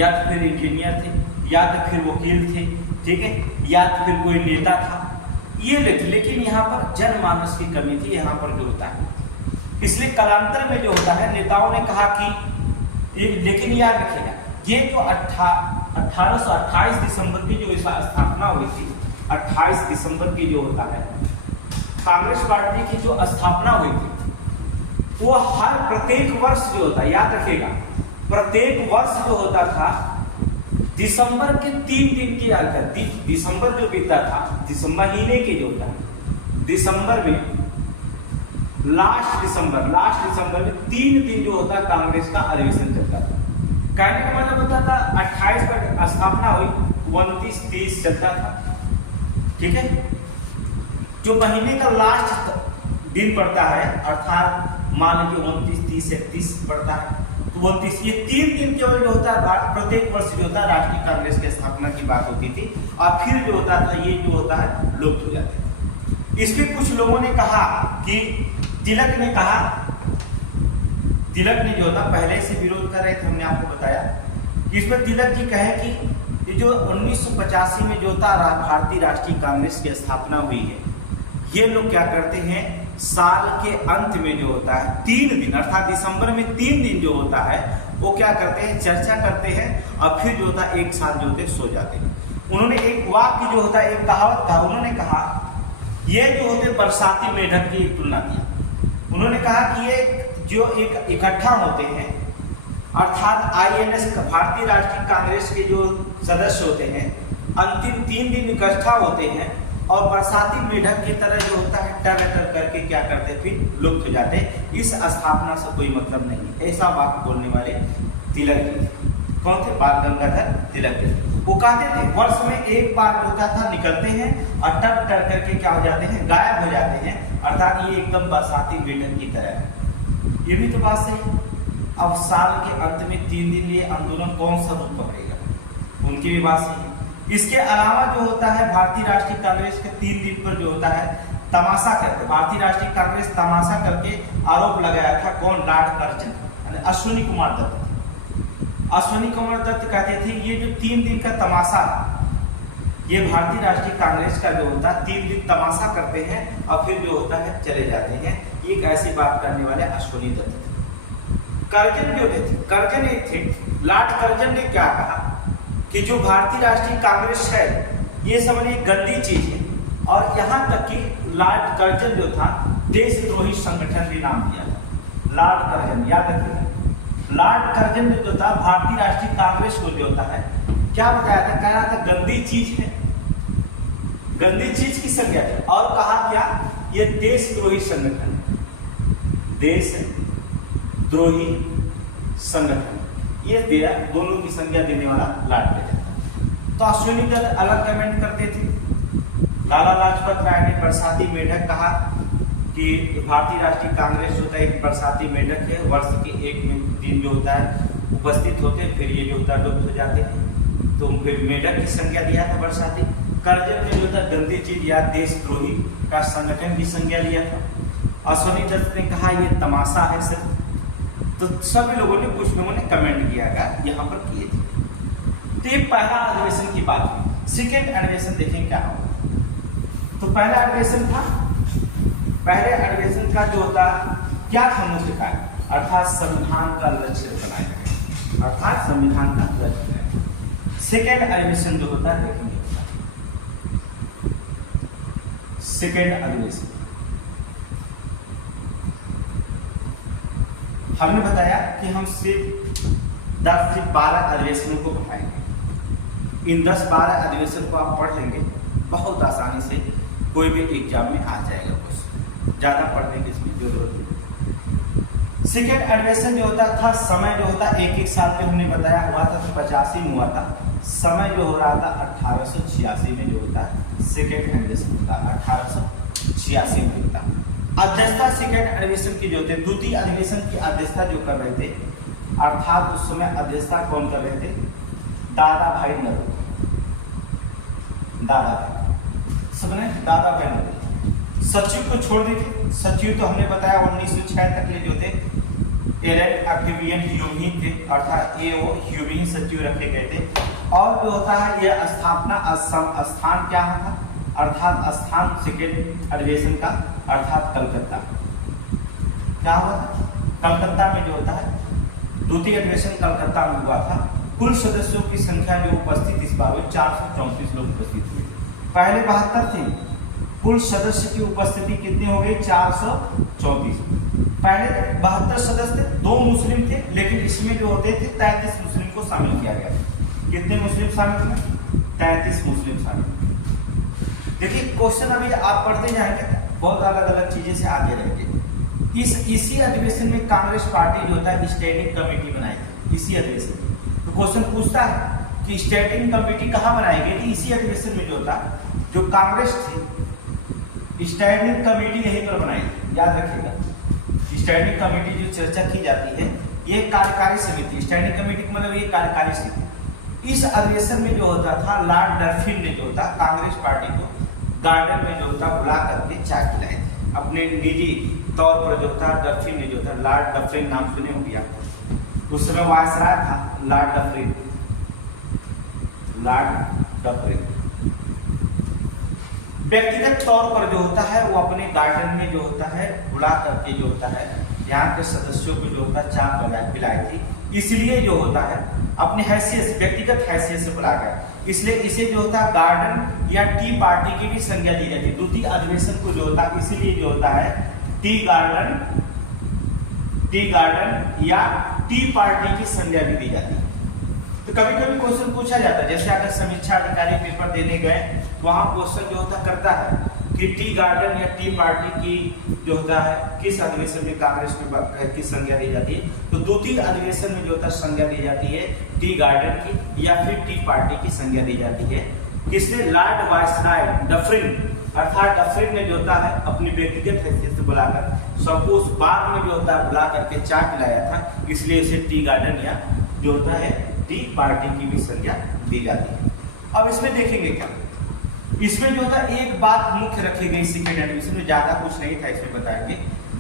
या तो फिर इंजीनियर थे, या तो फिर वकील थे, ठीक है, या तो फिर कोई नेता था, ये लेते। लेकिन यहाँ पर जनमानस की कमी थी यहाँ पर जो होता है। इसलिए कालांतर में जो होता है नेताओं ने कहा कि लेकिन याद रखिएगा ये जो 1828 दिसंबर की जो इसका स्थापना हुई थी, 28 दिसंबर की जो होता है कांग्रेस पार्टी की जो स्थापना हुई थी वो हर प्रत्येक वर्ष जो होता है, याद रखिएगा प्रत्येक वर्ष जो होता था दिसंबर के 3 दिन की अंतर, दिसंबर जो बीता था दिसंबर महीने के जो होता है दिसंबर में लास्ट दिसंबर में 3 दिन जो होता कांग्रेस का अधिवेशन चलता था। कहने का मतलब होता था 28 पर स्थापना हुई, 29, 30 चलता था, ठीक है। जो महीने का लास्ट दिन पड़ता है अर्थात मान लीजिए 29, 30, 31 पड़ता है तो 29, ये 3 दिन केवल जो होता है प्रत्येक वर्ष जो होता है राष्ट्रीय कांग्रेस की स्थापना की बात होती थी और फिर जो होता था ये जो होता है लुप्त हो जाते थे। इसमें कुछ लोगों ने कहा कि तिलक ने जो था पहले से विरोध कर रहे थे, हमने आपको बताया कि इसमें तिलक जी कहे कि ये जो 1985 में जो था भारतीय राष्ट्रीय कांग्रेस की स्थापना हुई है, ये लोग क्या करते हैं साल के अंत में जो होता है 3 दिन अर्थात दिसंबर में 3 दिन जो होता है वो क्या करते हैं चर्चा करते हैं और फिर जो होता है एक साथ जो होते सो जाते हैं। उन्होंने एक वाक्य जो होता है एक कहावत कहा, उन्होंने कहा ये जो होते बरसाती मेढक की तुलना किया। उन्होंने कहा कि ये जो एक इकट्ठा होते हैं अर्थात INS भारतीय राष्ट्रीय कांग्रेस के जो सदस्य होते हैं अंतिम 3 दिन इकट्ठा होते हैं और बरसाती मेढक की तरह जो होता है टर टर करके क्या करते फिर लुप्त हो जाते। इस स्थापना से कोई मतलब नहीं, ऐसा बात बोलने वाले तिलक जी कौन थे? बाल गंगाधर तिलक जी। वो कहते थे वर्ष में एक बार होता था निकलते हैं और टर टर करके क्या हो जाते हैं गायब हो जाते हैं, अर्थात ये एकदम बरसाती मेढक की तरह है। ये भी तो बात सही। अब साल के अंत में 3 दिन लिए आंदोलन कौन सा रूप पकड़ेगा, उनकी भी बात सही है। इसके अलावा जो होता है भारतीय राष्ट्रीय कांग्रेस के 3 दिन पर जो होता है तमाशा करते, भारतीय राष्ट्रीय कांग्रेस तमाशा करके आरोप लगाया था कौन? Lord Curzon Ashwini Kumar Dutt. अश्विनी कुमार दत्त कहते थे ये जो 3 दिन का तमाशा, ये भारतीय राष्ट्रीय कांग्रेस का जो होता है 3 दिन तमाशा करते हैं और फिर जो होता है चले जाते हैं, एक ऐसी बात करने वाले अश्विनी दत्त थे। करजन जो थे, करजन एक थे, लॉर्ड करजन ने क्या कहा कि जो भारतीय राष्ट्रीय कांग्रेस है ये समझिए गंदी चीज है, और यहाँ तक कि लॉर्ड करजन जो था देशद्रोही संगठन भी नाम दिया था। लॉर्ड करजन याद रखिएगा, लॉर्ड करजन ने जो था भारतीय राष्ट्रीय कांग्रेस को जो होता है क्या बताया था, कह रहा था गंदी चीज है, गंदी चीज की संज्ञा है, और कहा क्या ये देशद्रोही संगठन, देशद्रोही संगठन, ये दिया दोनों की संज्ञा देने वाला लॉर्ड करजन। तो अश्विनी दत्त अलग कमेंट करते थे। लाला लाजपत राय ने बरसाती मेढक कहा कि भारतीय राष्ट्रीय कांग्रेस होता है एक बरसाती मेढक है, वर्ष के एक दिन जो होता है उपस्थित होते हैं, फिर ये जो होता है लुप्त हो जाते हैं, तो फिर मेढक की संज्ञा दिया था बरसाती। करजन ने जो था गंदी चीज या देशद्रोही का संगठन की संज्ञा लिया था। अश्विनी दत्त ने कहा ये तमाशा है सिर्फ। तो सभी लोगों ने, कुछ लोगों ने कमेंट किया यहाँ पर किए थे। तो ये पहला अधिवेशन की बात हुई। सेकेंड अधिवेशन देखें क्या होगा। तो पहला अधिवेशन था, पहले अधिवेशन का जो होता क्या था मुख्य कार्य, अर्थात संविधान का लक्ष्य बनाया गया, अर्थात संविधान का लक्ष्य बनाया। सेकेंड अधिवेशन जो होता है देखेंगे, सेकेंड अधिवेशन हमने बताया कि हम सिर्फ 10 से 12 अधिवेशनों को पढ़ाएंगे। इन 10-12 अधिवेशन को आप पढ़ लेंगे बहुत आसानी से, कोई भी एग्जाम में आ जाएगा, कुछ ज्यादा पढ़ने की इसमें जरूरत नहीं। सेकेंड अधिवेशन जो होता था, समय जो होता एक साल पे हमने बताया हुआ था, तो 85 में हुआ था। समय जो हो रहा था 1886 में जो होता है सेकेंड अधिवेशन होता, 1886 में होता। अध्यक्षता सेकेंड अधिवेशन की जो होते, द्वितीय अधिवेशन की अध्यक्षता जो कर रहे थे, अर्थात उस समय अध्यक्षता कौन कर रहे थे, दादा भाई नौरोजी, दादा भाई सबने दादा भाई नौरोजी। सचिव को छोड़ दीजिए, सचिव तो हमने बताया 1906 तक के जो थे एलेन ऑक्टेवियन ह्यूम ही थे, अर्थात ये वो ह्यूम ही सचिव रखे गए थे। और जो होता है ये स्थापना स्थान क्या था, अर्थात स्थान सेकेंड अधिवेशन का, अर्थात कलकत्ता। क्या हुआ था, कलकत्ता में जो होता है द्वितीय अधिवेशन कलकत्ता में हुआ था। कुल सदस्यों की संख्या जो उपस्थित इस बार 434 लोग उपस्थित हुए। पहले 72 थे, कुल सदस्य की उपस्थिति कितनी हो गई, 434। पहले 72 सदस्य थे, 2 मुस्लिम थे, लेकिन इसमें जो होते थे 33 मुस्लिम को शामिल किया गया। कितने मुस्लिम शामिल हुए, 33 मुस्लिम शामिल। देखिए क्वेश्चन अभी आप पढ़ते जाएंगे, बहुत अलग अलग चीजें से आगे रहेंगे। इसी अधिवेशन में कांग्रेस पार्टी जो होता है स्टैंडिंग कमेटी बनाई थी, इसी अधिवेशन में। तो क्वेश्चन पूछता है कि स्टैंडिंग कमेटी कहाँ बनाई गई थी, इसी अधिवेशन में जो होता, जो कांग्रेस थी स्टैंडिंग कमेटी यहीं पर बनाई थी, याद रखिएगा। स्टैंडिंग कमेटी जो चर्चा की जाती है ये कार्यकारी समिति, स्टैंडिंग कमेटी मतलब ये कार्यकारी समिति। इस अधिवेशन में जो होता था, लॉर्ड डफरिन ने जो होता कांग्रेस पार्टी को गार्डन में जो होता बुला करके चाय पिलाई थी, अपने निजी तौर पर जो था। डफरिन ने जो था, लॉर्ड डफरिन नाम सुने होंगे आप, उस समय वायसराय था लॉर्ड डफरिन, लॉर्ड डफरिन। व्यक्तिगत तौर पर जो होता है वो अपने गार्डन में जो होता है बुला करके जो होता है यहाँ के सदस्यों को जो होता है चाय पिलाई थी। इसलिए जो होता है अपने हैसियत, व्यक्तिगत हैसियत से बुला गया, इसलिए इसे जो होता है गार्डन या टी पार्टी की भी संज्ञा दी जाती है। द्वितीय अधिवेशन को जो होता है इसीलिए जो होता है टी गार्डन या टी पार्टी की संज्ञा भी दी जाती है। तो कभी कभी क्वेश्चन पूछा जाता है, जैसे अगर समीक्षा अधिकारी पेपर देने गए वहां क्वेश्चन जो होता करता है कि टी गार्डन या टी पार्टी की जो होता है किस अधिवेशन में कांग्रेस में किस संज्ञा दी जाती है, तो द्वितीय अधिवेशन में जो होता है संज्ञा दी जाती है टी गार्डन की या फिर टी पार्टी की संज्ञा दी जाती है। किसने, लॉर्ड वायसराय डफरिन, अर्थात डफरिन ने जो होता है अपनी व्यक्तिगत हैसियत से बुलाकर सबको उस बाग में जो होता है बुला करके चाय पिलाया था, इसलिए इसे टी गार्डन या जो होता है टी पार्टी की भी संज्ञा दी जाती है। अब इसमें देखेंगे क्या, इसमें जो था एक बात मुख्य रखी गई सेकेंड एडिशन में, ज्यादा कुछ नहीं था इसमें बताएंगे।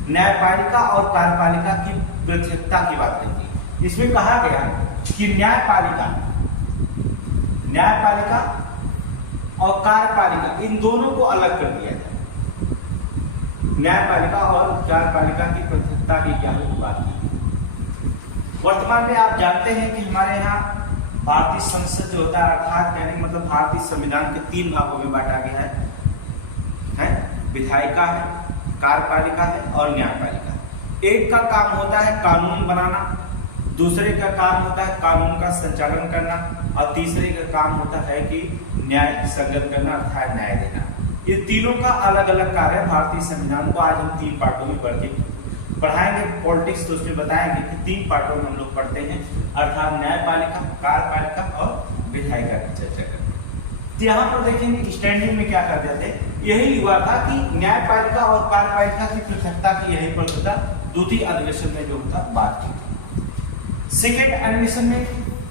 न्यायपालिका और कार्यपालिका की पृथकता की बात रही। इसमें कहा गया कि न्यायपालिका और कार्यपालिका इन दोनों को अलग कर दिया जाए। न्यायपालिका और कार्यपालिका की पृथकता की क्या बात की। वर्तमान में आप जानते हैं कि हमारे यहाँ भारतीय संसद जो होता है अर्थात यानी मतलब भारतीय संविधान के 3 भागों में बांटा गया है विधायिका है, कार्यपालिका है और न्यायपालिका। एक का काम होता है कानून बनाना, दूसरे का काम होता है कानून का संचालन करना और तीसरे का काम होता है कि न्याय संगत करना अर्थात न्याय देना। ये तीनों का अलग अलग कार्य है भारतीय संविधान को। आज हम 3 पार्टों में पढ़ाएंगे पॉलिटिक्स, तो उसमें बताएंगे कि 3 पार्टों में हम लोग पढ़ते हैं अर्थात न्यायपालिका, कार्यपालिका और विधायिका की चर्चा करते हैं। तो यहाँ पर देखेंगे स्टैंडिंग में क्या कर देते हैं, यही हुआ था कि न्यायपालिका और कार्यपालिका की पृथकता की यही पर द्वितीय अधिवेशन में जो होता बात की। सेकेंड अधिवेशन में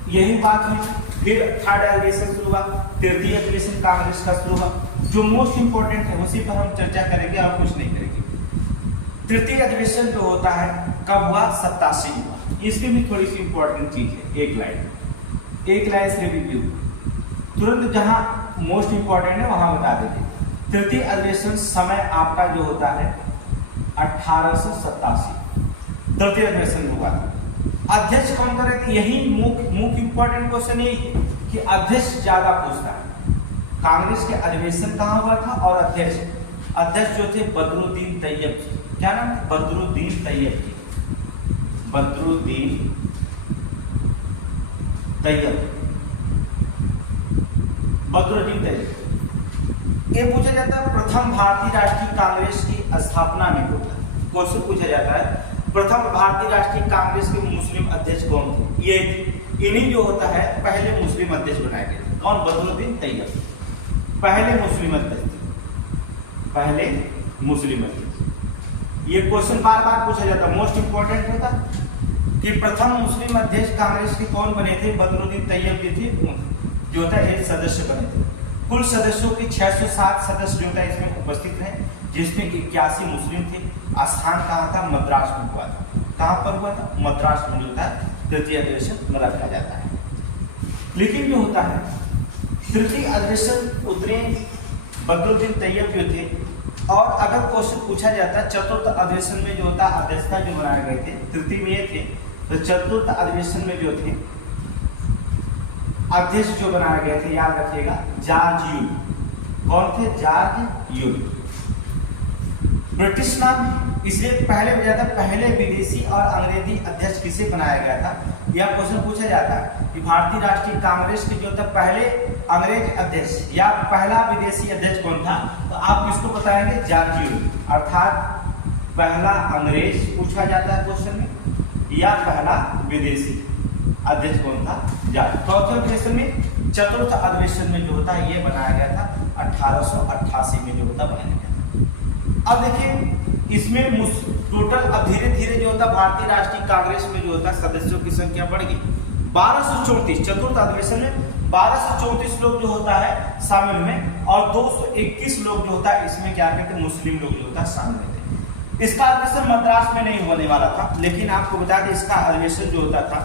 यही बात हुई, फिर थर्ड अधिवेशन शुरू हुआ, तृतीय अधिवेशन कांग्रेस का शुरू हुआ। जो मोस्ट इंपोर्टेंट है उसी पर हम चर्चा करेंगे और कुछ नहीं करेंगे। तृतीय अधिवेशन जो होता है कब हुआ, 87 हुआ। इसमें भी थोड़ी सी इंपॉर्टेंट चीज है, एक लाइन से रिव्यू तुरंत जहां मोस्ट इंपॉर्टेंट है वहां बता देते। तृतीय अधिवेशन समय आपका जो होता है 1887 तृतीय अधिवेशन हुआ। अध्यक्ष कौन करे थे, यही मुख्य इंपॉर्टेंट क्वेश्चन यही है कि अध्यक्ष ज्यादा पूछता है। कांग्रेस के अधिवेशन कहाँ हुआ था और अध्यक्ष जो थे बदरुद्दीन तैयब। क्या नाम था, बदरुद्दीन तैयब। ये पूछा जाता है प्रथम भारतीय राष्ट्रीय कांग्रेस की स्थापना में होता है। क्वेश्चन पूछा जाता है प्रथम भारतीय राष्ट्रीय कांग्रेस के मुस्लिम अध्यक्ष कौन थे। ये इन्हीं जो होता है पहले मुस्लिम अध्यक्ष बनाए गए थे। कौन, बदरुद्दीन तैयब पहले मुस्लिम अध्यक्ष। ये क्वेश्चन बार बार पूछा जाता है, मोस्ट इंपोर्टेंट होता कि प्रथम मुस्लिम अध्यक्ष कांग्रेस के कौन बने थे, बदरुद्दीन तैयब जी थे जो होता है 1 सदस्य बने थे। कुल सदस्यों की 607 सदस्य जो होता है इसमें उपस्थित हैं, जिसमें 81 मुस्लिम थे। स्थान कहाँ था, मद्रास में हुआ था। कहाँ पर हुआ था, मद्रास में जो होता है तृतीय अधिवेशन में रखा जाता है। लेकिन जो होता है तृतीय अधिवेशन उतरे बदरुद्दीन तैयब जो थे। और अगर क्वेश्चन पूछा जाता है चतुर्थ अधिवेशन में जो होता अध्यक्षता जो बनाए गए थे, तृतीय में ये थे, तो चतुर्थ अधिवेशन में जो थे अध्यक्ष जो बनाए गए थे, याद रखिएगा जॉर्ज यूल। कौन थे, जॉर्ज यूल। ब्रिटिश नाम इसलिए पहले पहले विदेशी और अंग्रेजी अध्यक्ष किसे बनाया गया था। यह क्वेश्चन पूछा जाता है कि भारतीय राष्ट्रीय कांग्रेस के जो था पहले अंग्रेज अध्यक्ष या पहला विदेशी अध्यक्ष कौन था, तो आप किसको बताएंगे, जॉर्ज यूल। अर्थात पहला अंग्रेज पूछा जाता है क्वेश्चन में या पहला विदेशी अध्यक्ष कौन था, जॉर्ज। चौथे अधिवेशन में चतुर्थ अधिवेशन में जो होता है ये बनाया गया था 1888 में जो होता बनाया गया। अब देखिए इसमें टोटल अब धीरे धीरे जो होता भारतीय राष्ट्रीय कांग्रेस में जो होता सदस्यों की संख्या बढ़ गई 1234। चतुर्थ अधिवेशन में 1234 लोग जो होता है शामिल में और 221 लोग जो होता है इसमें क्या कहते हैं मुस्लिम लोग जो होता शामिल थे। इसका अधिवेशन मद्रास में नहीं होने वाला था, लेकिन आपको बता दें इसका अधिवेशन जो होता था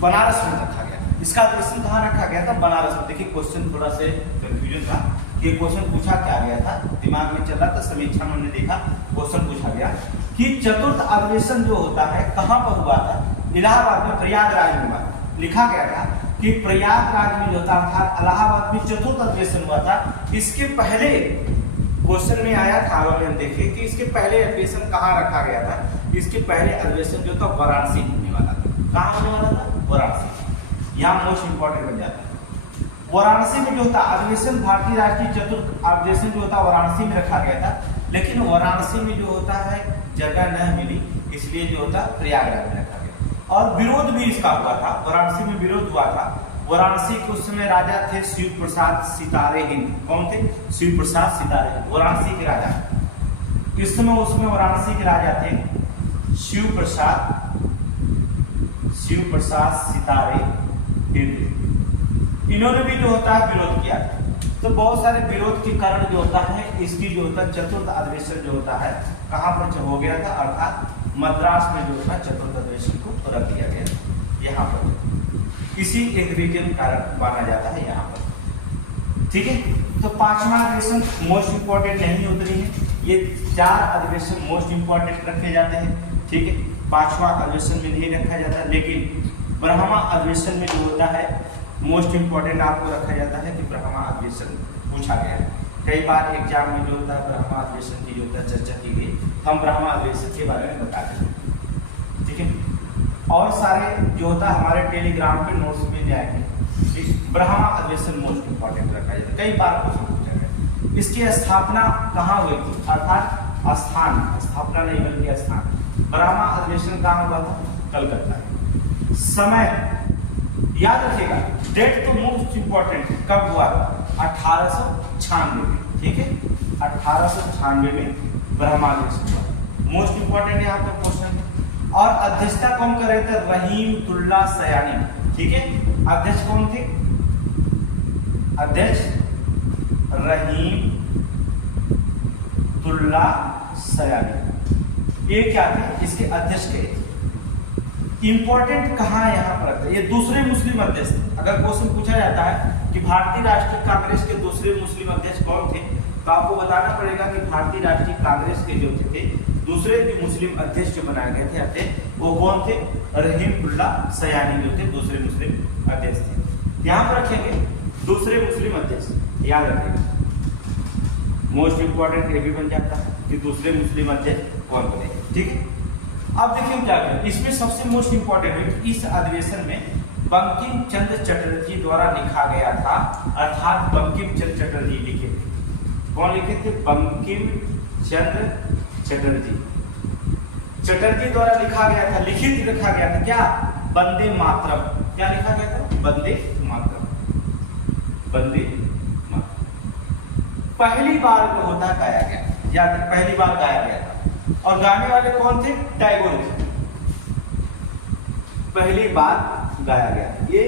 बनारस में रखा गया। इसका अधिवेशन कहाँ रखा गया था, बनारस में। देखिए क्वेश्चन थोड़ा से कंफ्यूजन था, ये क्वेश्चन पूछा क्या गया था, दिमाग में चल रहा था, समीक्षा में हमने देखा क्वेश्चन पूछा गया कि चतुर्थ अधिवेशन जो होता है कहाँ पर हुआ था, इलाहाबाद में, प्रयागराज में हुआ। लिखा गया था कि प्रयागराज में जो था अर्थात इलाहाबाद में चतुर्थ अधिवेशन हुआ था। इसके पहले क्वेश्चन में आया था, अगर हम देखें कि इसके पहले अधिवेशन कहाँ रखा गया था। इसके पहले अधिवेशन जो था वाराणसी होने वाला था। कहाँ होने वाला था, वाराणसी। यहाँ मोस्ट इंपॉर्टेंट बन जाता है। वाराणसी में जो होता अधिवेशन भारतीय राष्ट्रीय चतुर्थ अधिवेशन जो होता वाराणसी में रखा गया था, लेकिन वाराणसी में जो होता है जगह न मिली, इसलिए जो होता प्रयागराज में रखा गया। और विरोध भी इसका हुआ था, वाराणसी में विरोध हुआ था। वाराणसी के उस समय राजा थे शिव प्रसाद सितारे हिंद। कौन थे, शिव प्रसाद सितारे हिंद, वाराणसी के राजा। इस समय उसमें वाराणसी के राजा थे शिव प्रसाद सितारे हिंद। इन्होंने भी जो होता है विरोध किया था। तो बहुत सारे विरोध के कारण जो होता है इसकी जो होता है चतुर्थ अधिवेशन जो होता है कहाँ पर हो गया था, अर्थात मद्रास में जो था चतुर्थ अधिवेशन को रख दिया गया यहाँ पर। इसी एक रीजन कारण माना जाता है यहाँ पर। ठीक है, तो पांचवा अधिवेशन मोस्ट इंपॉर्टेंट नहीं उतरी है, ये 4 अधिवेशन मोस्ट इंपॉर्टेंट रखे जाते हैं। ठीक है, पांचवा अधिवेशन में नहीं रखा जाता, लेकिन ब्रह्मा अधिवेशन में जो होता है मोस्ट इंपॉर्टेंट आपको रखा जाता है कि ब्रह्मा अधिवेशन पूछा गया है। कई बार एग्जाम में जो होता है ब्रह्मा अधिवेशन की जो होता है चर्चा की गई, हम ब्रह्मा अधिवेशन के बारे में बताते हैं। ठीक है, और सारे जो होता है हमारे टेलीग्राम पे नोट्स मिल जाएंगे। ब्रह्मा अधिवेशन मोस्ट इंपॉर्टेंट रखा जाता है, कई बार क्वेश्चन पूछा गया। इसकी स्थापना कहाँ हुई थी, अर्थात स्थान, स्थापना नहीं बल्कि स्थान। ब्रह्मा अधिवेशन कहाँ हुआ था, कलकत्ता में। समय याद रखिएगा, डेट तो मोस्ट इंपॉर्टेंट कब हुआ था, 1896 में। ठीक है, 1896 में ब्रह्मा अधिवेशन हुआ, मोस्ट इंपॉर्टेंट यहाँ पर क्वेश्चन है। और अध्यक्षता कौन कर रहे थे, रहीमतुल्लाह सयानी। ठीक है, अध्यक्ष कौन थे, अध्यक्ष रहीमतुल्लाह सयानी, ये क्या थे, इसके अध्यक्ष के। इंपॉर्टेंट कहां यहां पर रखते, ये दूसरे मुस्लिम अध्यक्ष। अगर क्वेश्चन पूछा जाता है कि भारतीय राष्ट्रीय कांग्रेस के दूसरे मुस्लिम अध्यक्ष कौन थे, तो आपको बताना पड़ेगा कि भारतीय राष्ट्रीय कांग्रेस के जो थे दूसरे जो मुस्लिम अध्यक्ष जो बनाए गए थे अध्यक्ष, वो कौन थे, रहीमतुल्लाह सयानी जो थे दूसरे मुस्लिम अध्यक्ष थे। यहां पर रखेंगे दूसरे मुस्लिम अध्यक्ष, याद रखेंगे, मोस्ट इंपॉर्टेंट ये भी बन जाता है कि दूसरे मुस्लिम अध्यक्ष कौन बनेंगे। ठीक है, अब देखिए क्या करें, इसमें सबसे मोस्ट इंपॉर्टेंट है कि इस अधिवेशन में बंकिम चंद्र चटर्जी द्वारा लिखा गया था, अर्थात बंकिम चंद्र चटर्जी लिखे थे। कौन लिखे थे, बंकिम चंद्र चटर्जी, चटर्जी द्वारा लिखा गया था, लिखित लिखा गया था क्या, वंदे मातरम। क्या लिखा गया था, वंदे मातरम, वंदे मातरम। पहली बार जो होता गाया गया, याद पहली बार गाया गया था, और गाने वाले कौन थे, टैगोर थे। पहली बार गाया गया, ये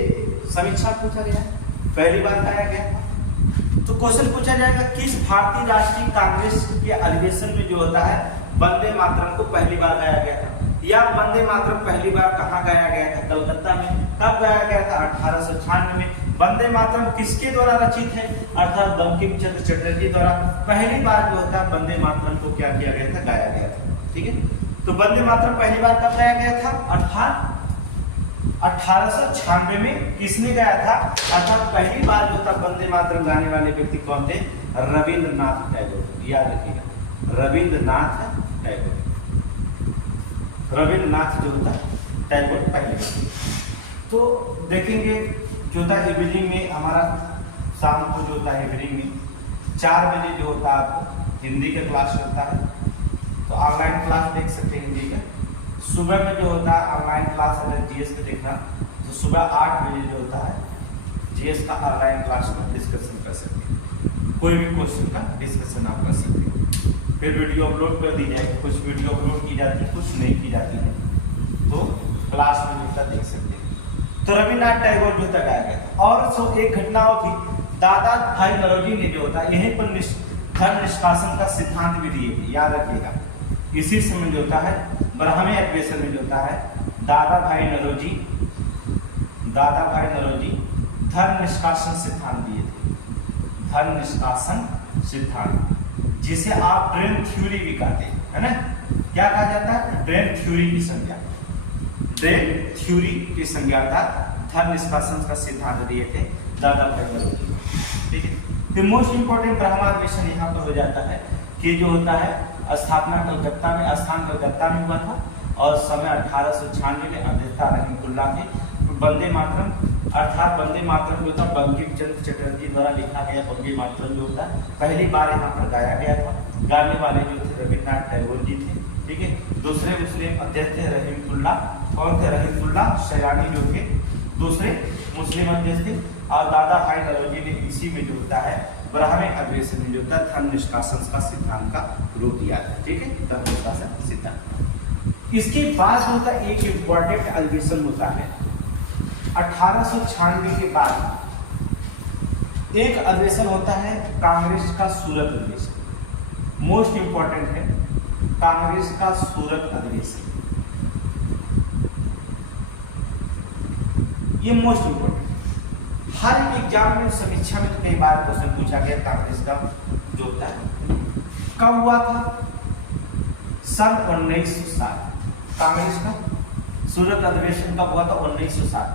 समीक्षा पूछा गया, पहली बार गाया गया। तो क्वेश्चन पूछा जाएगा किस भारतीय राष्ट्रीय कांग्रेस के अधिवेशन में जो होता है वंदे मातरम को पहली बार गाया गया था, या वंदे मातरम पहली बार कहाँ गाया गया था, कलकत्ता में। कब गाया गया था, 1896 में। वंदे मातरम किसके द्वारा रचित है, अर्थात बंकिम चंद्र चटर्जी द्वारा पहली बार जो होता है वंदे मातरम को क्या किया गया था, गाया गया था। ठीक है, तो वंदे मातरम पहली बार कब गाया गया था, अर्थात 1896 में। किसने गाया था, अर्थात पहली बार जो था वंदे मातरम गाने वाले व्यक्ति कौन थे, रविंद्रनाथ टैगोर। याद रखिएगा, रविंद्रनाथ टैगोर, रविंद्रनाथ जो था टैगोर पहले बार। तो देखेंगे जो था इवनिंग में हमारा शाम को जो होता है इवनिंग में 4 बजे जो होता है आपको हिंदी का क्लास होता है, तो ऑनलाइन क्लास देख सकते हैं हिंदी का। सुबह में जो होता है ऑनलाइन क्लास, अगर जीएस का देखना तो सुबह 8 बजे जो होता है जीएस का ऑनलाइन क्लास में डिस्कशन कर सकते हैं, कोई भी क्वेश्चन का डिस्कशन आप कर सकते हैं। फिर वीडियो अपलोड कर दी जाएगी, कुछ वीडियो अपलोड की जाती है, कुछ नहीं की जाती है, तो क्लास में जो होता देख सकते हैं। तो रविन्द्रनाथ टैगोर जो तक आया गया। और एक घटना थी, दादा भाई नौरोजी ने जो होता यहीं पर धन निष्कासन का सिद्धांत भी दिए थे, याद रखिएगा। इसी समय जो होता है ब्रह्मे अधिवेशन में जो होता है दादा भाई नौरोजी धन निष्कासन सिद्धांत दिए थे, धन निष्कासन सिद्धांत, जिसे आप ड्रेन थ्योरी भी कहते हैं, है ना। क्या कहा जाता है, ड्रेन थ्योरी की संज्ञा, ड्रेन थ्योरी की संज्ञा का धन निष्कासन का सिद्धांत दिए थे दादा भाई नौरोजी। ठीक है, फिर मोस्ट इंपोर्टेंट ब्रह्मा अधिवेशन यहाँ पर हो जाता है कि जो होता है स्थापना कलकत्ता में, स्थान कलकत्ता में हुआ था, और समय 1896 में, अध्यक्षता रहीमतुल्लाह के। वंदे मातरम अर्थात वंदे मातरम जो था बंकिम चंद्र चटर्जी द्वारा लिखा गया वंदे मातरम जो था पहली बार यहाँ पर गाया गया था। गाने वाले जो थे रविन्द्रनाथ टैगोर जी थे। ठीक है, दूसरे मुस्लिम अध्यक्ष थे रहीमतुल्लाह, कौन थे, रहीमतुल्लाह सयानी जो थे दूसरे मुस्लिम अध्यक्ष थे। और दादा भाई नौरोजी ने इसी में जो होता है ब्रह्मे अधिवेशन में जो होता है धन निष्कासन का सिद्धांत का रूप दिया था। ठीक है, धन निष्कासन सिद्धांत। इसके बाद होता एक इम्पोर्टेंट अधिवेशन होता है 1896 के बाद एक अधिवेशन होता है कांग्रेस का सूरत अधिवेशन। मोस्ट इंपॉर्टेंट है कांग्रेस का सूरत अधिवेशन। ये मोस्ट इंपोर्टेंट, हर एक एग्जाम में समीक्षा में तो कई बार क्वेश्चन पूछा गया कांग्रेस का जो होता है कब हुआ था, सन 1907। कांग्रेस का सूरत अधिवेशन कब हुआ था, 1907।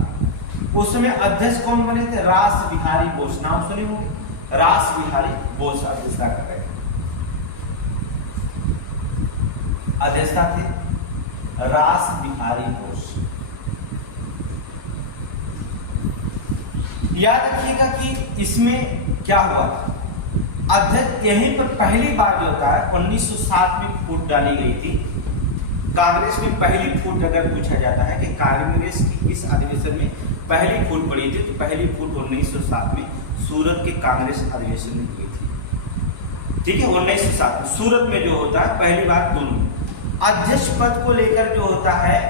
उसमें अध्यक्ष कौन बने थे, रास बिहारी बोस, नाम सुने होंगे, रास बिहारी बोस अध्यक्षता कर रहे थे, अध्यक्षता थे रास बिहारी बोस। याद रखिएगा कि इसमें क्या हुआ था, अध्यक्ष यहीं पर पहली बार जो होता है 1907 में फूट डाली गई थी। कांग्रेस में पहली फूट अगर पूछा जाता है कि कांग्रेस की इस अधिवेशन में पहली फूट पड़ी थी, तो पहली फूट 1907 में सूरत के कांग्रेस अधिवेशन में हुई थी। ठीक है, 1907 सूरत में जो होता है पहली बार दोनों अध्यक्ष पद को लेकर जो होता है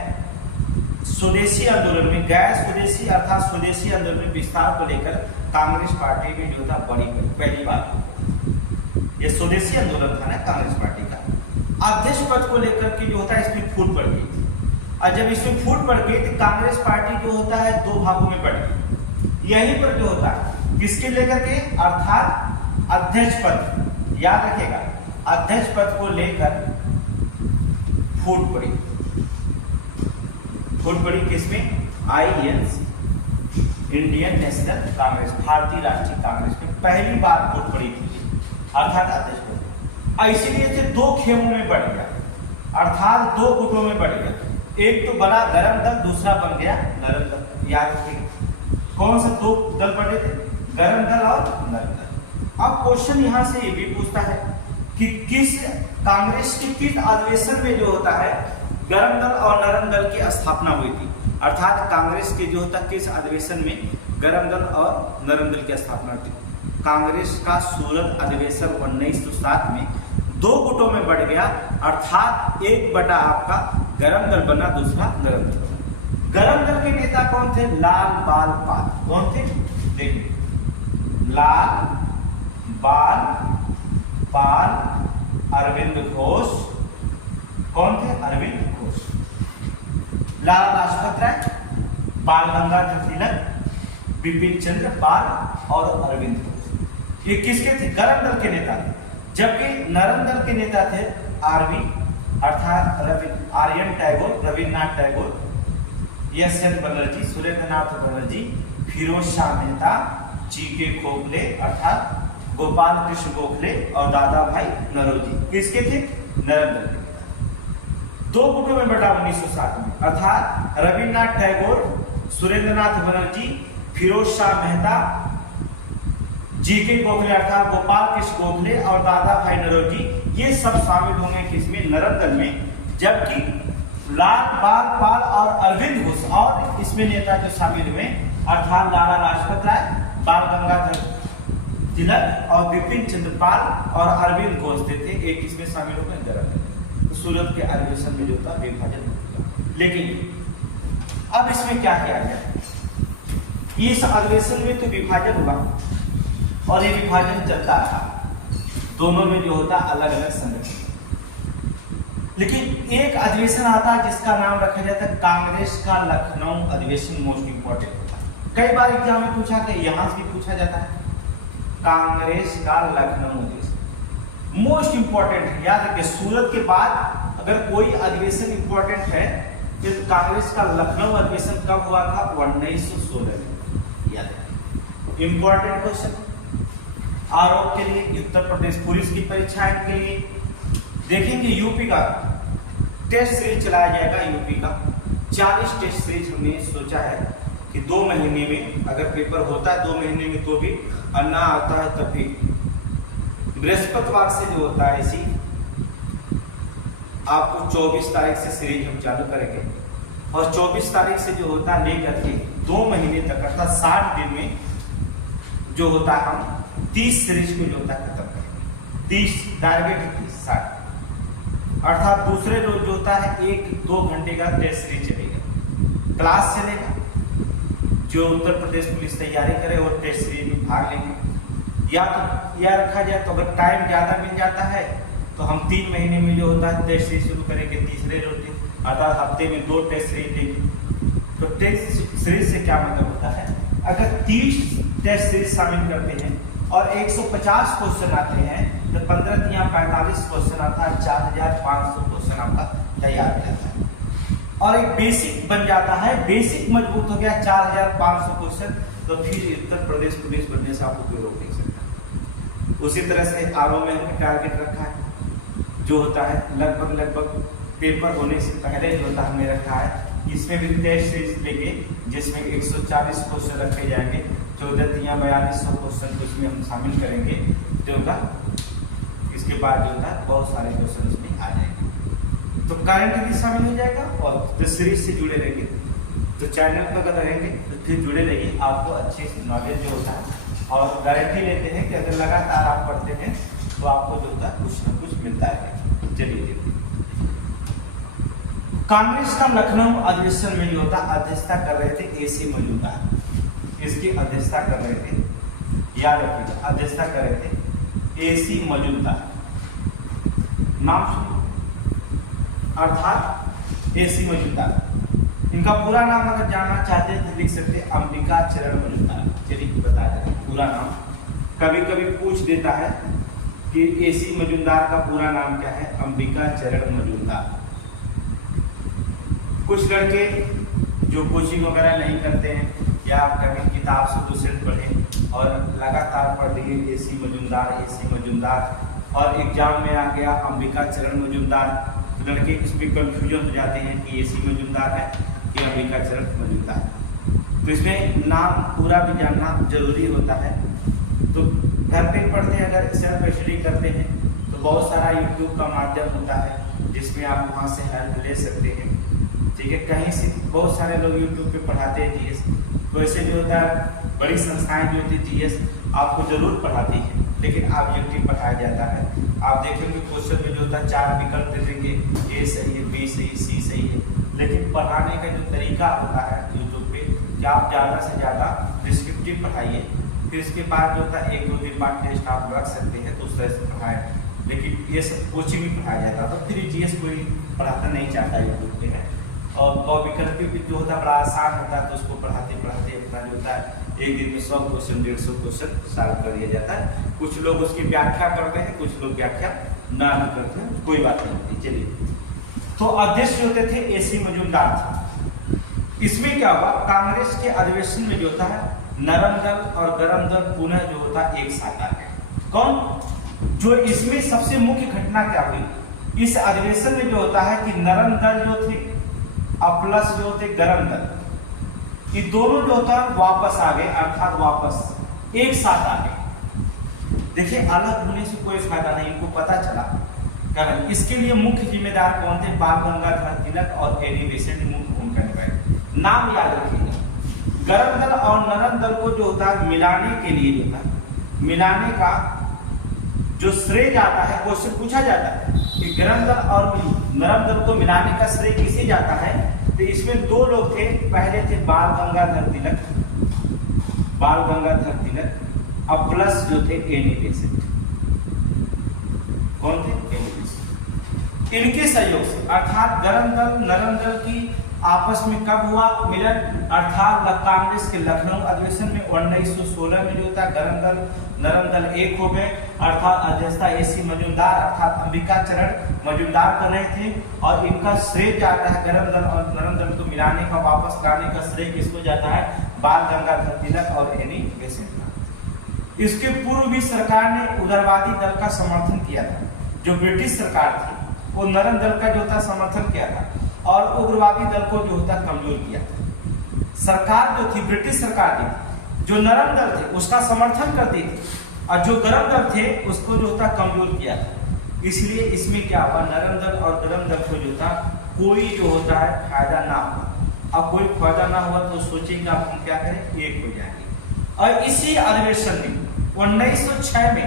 स्वदेशी आंदोलन में, गैर स्वदेशी अर्थात स्वदेशी आंदोलन में विस्तार को लेकर कांग्रेस पार्टी में जो था बड़ी पहली बार ये स्वदेशी आंदोलन था ना कांग्रेस पार्टी का, अध्यक्ष पद को लेकर के जो होता है इसमें फूट पड़ गई थी। और जब इसमें फूट पड़ गई तो कांग्रेस पार्टी जो होता है दो भागों में बढ़ गई। यहीं पर जो होता है किसके लेकर के, अर्थात अध्यक्ष पद, याद रखेगा अध्यक्ष पद को लेकर फूट पड़ी। फूट पड़ी किसमें, आईएनसी, इंडियन नेशनल कांग्रेस, भारतीय राष्ट्रीय कांग्रेस में पहली बार फूट पड़ी थी, अर्थात अध्यक्ष पद। इसीलिए से दो खेमों में बढ़ गया, अर्थात दो गुटों में बढ़ गया। एक तो बना गरम दल, दूसरा बन गया नरम दल। याद रखिएगा कौन से दो दल बने थे, गरम दल और नरम दल। अब क्वेश्चन यहां से ये भी पूछता है कि किस कांग्रेस के किस अधिवेशन में जो होता है गरम दल और नरम दल की स्थापना हुई थी, अर्थात कांग्रेस के जो होता किस अधिवेशन में गरम दल और नरम दल की स्थापना हुई थी। कांग्रेस का सूरत अधिवेशन 1907 में दो गुटों में बढ़ गया, अर्थात एक बटा आपका गरम दल बना, दूसरा नरम दल बना। गरम दल के नेता कौन थे, लाल बाल पाल। कौन थे, देखिए लाल बाल पाल, अरविंद घोष। कौन थे, अरविंद घोष। लाला लाजपत राय, बाल गंगाधर तिलक, बिपिन चंद्र पाल और अरविंद घोष, ये किसके थे, गरम दल के नेता थे। जबकि नरम दल के नेता थे आरवी अर्थात Aryan Tagore, Rabindranath Tagore, S N Banerjee, Surendranath Banerjee, Firoz Shah Mehta, G K. Gokhale अर्थात गोपाल कृष्ण गोखले और दादा भाई नौरोजी, किसके थे, नरम दल के। दो गुटों में बटा 1907 में, अर्थात रविन्द्रनाथ टैगोर, सुरेंद्रनाथ बनर्जी, फिरोज शाह मेहता, जी.के. गोखले अर्थात गोपाल कृष्ण गोखले और दादा भाई नौरोजी, ये सब शामिल होंगे किसमें, नरम दल में। जबकि लाल बाल पाल और अरविंद घोष और इसमें नेता जो शामिल हुए अर्थात लाला लाजपत राय, बाल गंगाधर तिलक और बिपिन चंद्र पाल और अरविंद घोष थे, एक इसमें शामिल हो गए नरम दल। तो सूरत के अधिवेशन में जो था विभाजन हो गया। लेकिन अब इसमें क्या किया गया, इस अधिवेशन में तो विभाजन हुआ और ये विभाजन चलता रहा, दोनों में जो होता अलग अलग संगठन। लेकिन एक अधिवेशन आता है जिसका नाम रखा जाता है कांग्रेस का लखनऊ अधिवेशन, मोस्ट इंपोर्टेंट होता है। कई बार एग्जाम में पूछा गया, यहां से भी पूछा जाता है कांग्रेस का लखनऊ अधिवेशन, मोस्ट इंपोर्टेंट है। याद रखिए सूरत के बाद अगर कोई अधिवेशन इंपोर्टेंट है तो कांग्रेस का लखनऊ अधिवेशन कब हुआ था, 1916 में। याद रखिए इंपॉर्टेंट क्वेश्चन आरोप के लिए, उत्तर प्रदेश पुलिस की परीक्षाएं के लिए देखेंगे। यूपी का टेस्ट सीरीज चलाया जाएगा, यूपी का 40 टेस्ट सीरीज हमने सोचा है कि 2 महीने में अगर पेपर होता है 2 महीने में तो भी अन्ना आता है तब भी बृहस्पतिवार से जो होता है इसी आपको 24 तारीख से सीरीज हम चालू करेंगे और 24 तारीख से जो होता है लेकर के 2 महीने तक अर्थात 60 दिन में जो होता है हम 30 सीरीज को जो होता है खत्म करेंगे। 30 टारगेट 60 अर्थात दूसरे रोज जो होता है 1-2 घंटे का टेस्ट सीरीज चलेगा, क्लास चलेगा। जो उत्तर प्रदेश पुलिस तैयारी करे वो टेस्ट सीरीज में भाग लेंगे। या तो यह रखा जाए तो अगर टाइम ज्यादा मिल जाता है तो हम 3 महीने में जो होता है टेस्ट सीरीज शुरू करेंगे, तीसरे रोज अर्थात हफ्ते में 2 टेस्ट सीरीज लेंगे। तो टेस्ट सीरीज से क्या मतलब होता है, अगर 30 टेस्ट सीरीज शामिल करते हैं और 150 क्वेश्चन आते हैं तो 15 या 45 क्वेश्चन आता है, 4500 क्वेश्चन आपका तैयार हो जाता है और एक बेसिक बन जाता है। बेसिक मजबूत हो गया 4500 क्वेश्चन, तो फिर उत्तर प्रदेश पुलिस बनने से आपको कोई रोक नहीं सकता। उसी तरह से आरओ में हमने टारगेट रखा है जो होता है लगभग पेपर होने से पहले जो होता है हमने रखा है, इसमें भी टेस्ट सीरीज लेंगे जिसमें 140 क्वेश्चन रखे जाएंगे, 14 या 4200 क्वेश्चन को इसमें हम शामिल करेंगे जो होगा। इसके बाद जो होता है बहुत सारे क्वेश्चन उसमें आ जाएंगे, तो करंट भी शामिल हो जाएगा और जो सीरीज से जुड़े रहेंगे तो चैनल पर अगर रहेंगे तो फिर जुड़े रहेंगे, आपको अच्छी नॉलेज जो होता है और गारंटी लेते हैं कि अगर लगातार आप पढ़ते हैं तो आपको जो होता है कुछ न कुछ मिलता है। चलिए देखिए, कांग्रेस का लखनऊ अधिवेशन में जो होता अध्यक्षता कर रहे थे एसी मजूमदार, इसकी अध्यक्षता कर रहे थे, याद रखिएगा अध्यक्षता कर रहे थे एसी मजूमदार, नाम सुनिए अर्थात एसी मजूमदार। इनका पूरा नाम अगर जानना चाहते हैं तो लिख सकते हैं अंबिका चरण मजूमदार। चलिए बता दें पूरा नाम, कभी कभी पूछ देता है कि एसी मजूमदार का पूरा नाम क्या है, अंबिका चरण मजूमदार। कुछ लड़के जो कोचिंग वगैरह नहीं करते हैं या कभी किताब से दूसरे पढ़े और लगातार पढ़ लिए एसी मजूमदार और एग्जाम में आ गया अंबिका चरण मजूमदार, तो लड़के इसमें कंफ्यूजन हो जाते हैं कि एसी मजूमदार है कि अंबिका चरण मजूमदार। तो इसमें नाम पूरा भी जानना जरूरी होता है। तो घर पे पढ़ते हैं, अगर सेल्फ स्टडी करते हैं तो बहुत सारा यूट्यूब का माध्यम होता है जिसमें आप वहाँ से हेल्प ले सकते हैं, ठीक है। कहीं से बहुत सारे लोग यूट्यूब पे पढ़ाते हैं जीएस, तो ऐसे जो होता है बड़ी संस्थाएं जो होती है जीएस आपको जरूर पढ़ाती है, लेकिन ऑब्जेक्टिव पढ़ाया जाता है। आप देखेंगे क्वेश्चन में जो होता है 4 विकल्प दे देंगे, ए सही है, बी सही, सी सही है, लेकिन पढ़ाने का जो तरीका होता है यूट्यूब पे कि आप ज़्यादा से ज़्यादा डिस्क्रिप्टिव पढ़ाइए, फिर इसके बाद जो होता है 1-2 दिन बाद टेस्ट आप रख सकते हैं तो उस तरह से पढ़ाएं। लेकिन ये सब कोचिंग में पढ़ाया जाता है, तो फिर जीएस कोई पढ़ाता नहीं चाहता यूट्यूब पे है। और विकल्प भी जो होता है बड़ा आसान होता है, तो उसको पढ़ाते अपना जो होता है एक दिन में 100 क्वेश्चन 150 क्वेश्चन सॉल्व कर दिया जाता है। कुछ लोग उसकी व्याख्या करते हैं, कुछ लोग व्याख्या ना भी करते हैं, कोई बात नहीं होती। चलिए, तो अध्यक्ष होते थे एसी मजूमदार थे। इसमें क्या हुआ, कांग्रेस के अधिवेशन में जो होता है नरम दल और गरम दल पुनः जो होता है एक साथ आ गए। कौन, जो इसमें सबसे मुख्य घटना क्या हुई इस अधिवेशन में जो होता है कि नरम दल जो थे और प्लस जो होते गरम दल, ये दोनों जो होता है वापस आ गए, अर्थात वापस एक साथ आ गए। देखिए, अलग होने से कोई फायदा नहीं, इनको पता चला कारण इसके लिए मुख्य जिम्मेदार कौन थे, बाल गंगाधर तिलक और एडी बेसेंट मुख्य भूमिका निभाई। नाम याद रखिएगा, गरम दल और नरम दल को जो होता है मिलाने के लिए जो होता है, मिलाने का जो श्रेय जाता है, क्वेश्चन पूछा जाता है कि गरम दल और नरम दल को मिलाने का श्रेय किसे जाता है, तो इसमें 2 लोग थे। पहले थे बाल गंगाधर तिलक और प्लस जो थे एनी बेसेंट। कौन थे, एनी बेसेंट। इनके सहयोग से अर्थात गरम दल नरम दल की आपस में कब हुआ मिलन, अर्थात कांग्रेस के लखनऊ अधिवेशन में 1916 में जो होता है गरम दल नरम दल एक हो गए, अर्थात अध्यक्षता एसी मजूमदार अर्थात अंबिका चरण मजूमदार कर रहे थे। और इनका श्रेय जाता है गरम दल और नरम दल को मिलाने का, वापस लाने का श्रेय किसको जाता है, बाल गंगाधर तिलक और एनी बेसेंट। इसके पूर्व भी सरकार ने उदारवादी दल का समर्थन किया था, जो ब्रिटिश सरकार थी वो नरम दल का जो था समर्थन किया था और उग्रवादी दल को जो होता कमजोर किया था। सरकार जो थी ब्रिटिश सरकार थी, जो नरम दल थे उसका समर्थन करती थी और जो गरम दल थे उसको जो होता कमजोर किया था। इसलिए इसमें क्या हुआ, नरम दल और गरम दल को जो था कोई जो होता है फायदा ना हुआ। अब कोई फायदा ना हुआ तो सोचेंगे आप हम क्या करें, एक हो जाएंगे। और इसी अधिवेशन में 1906 में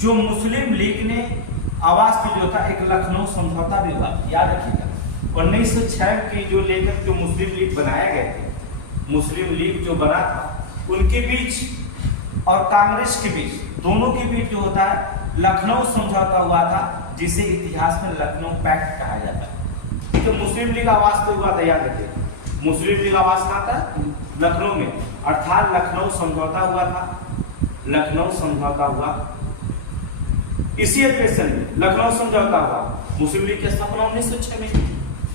जो मुस्लिम लीग ने आवाज पे जो था एक लखनऊ समझौता भी हुआ, याद रखिएगा। 1906 की जो लेकर जो मुस्लिम लीग बनाया गया थे, मुस्लिम लीग जो बना था उनके बीच और कांग्रेस के बीच, दोनों के बीच जो होता है लखनऊ समझौता हुआ था, जिसे इतिहास में लखनऊ पैक्ट कहा जाता है। तो मुस्लिम लीग आवाज पे हुआ था, याद रखिए मुस्लिम लीग आवास कहाँ था? लखनऊ में, अर्थात लखनऊ समझौता हुआ था। लखनऊ समझौता हुआ, इसी अधिवेशन में लखनऊ समझौता हुआ। मुस्लिम लीग की स्थापना 1906 में।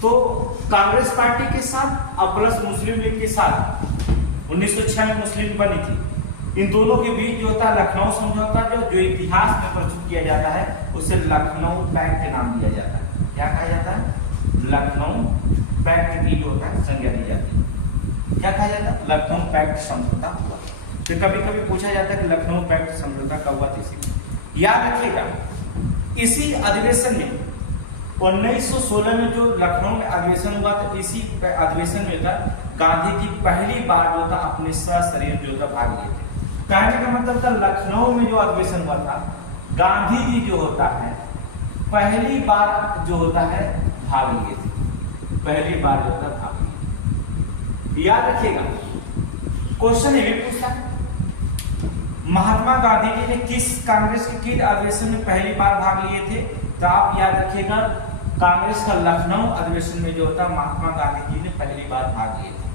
तो कांग्रेस पार्टी के साथ और प्लस मुस्लिम लीग के साथ 1906 में मुस्लिम लीग बनी थी। इन दोनों के बीच जो होता है लखनऊ समझौता, जो इतिहास में प्रस्तुत किया जाता है उसे लखनऊ पैक्ट के नाम दिया जाता है। क्या कहा जाता है? लखनऊ पैक्ट की जो होता है संज्ञा दी जाती है। क्या कहा जाता है? लखनऊ पैक्ट समझौता हुआ। तो कभी कभी पूछा जाता है कि लखनऊ पैक्ट समझौता कब हुआ? इसी याद रखिएगा, इसी अधिवेशन में 1916 में जो लखनऊ में अधिवेशन हुआ था, इसी अधिवेशन में था गांधी जी पहली बार जो था अपने सशरीर जो था भाग लिए थे। कहने का मतलब था लखनऊ में जो अधिवेशन हुआ था, गांधी जी जो होता है पहली बार जो होता है भाग लिए थे। पहली बार जो था भाग लिए। याद रखिएगा, क्वेश्चन ये भी पूछा महात्मा गांधी जी ने किस कांग्रेस के किस अधिवेशन में पहली बार भाग लिए थे? तो आप याद रखिएगा, कांग्रेस का लखनऊ अधिवेशन में जो होता महात्मा गांधी जी ने पहली बार भाग लिए थे।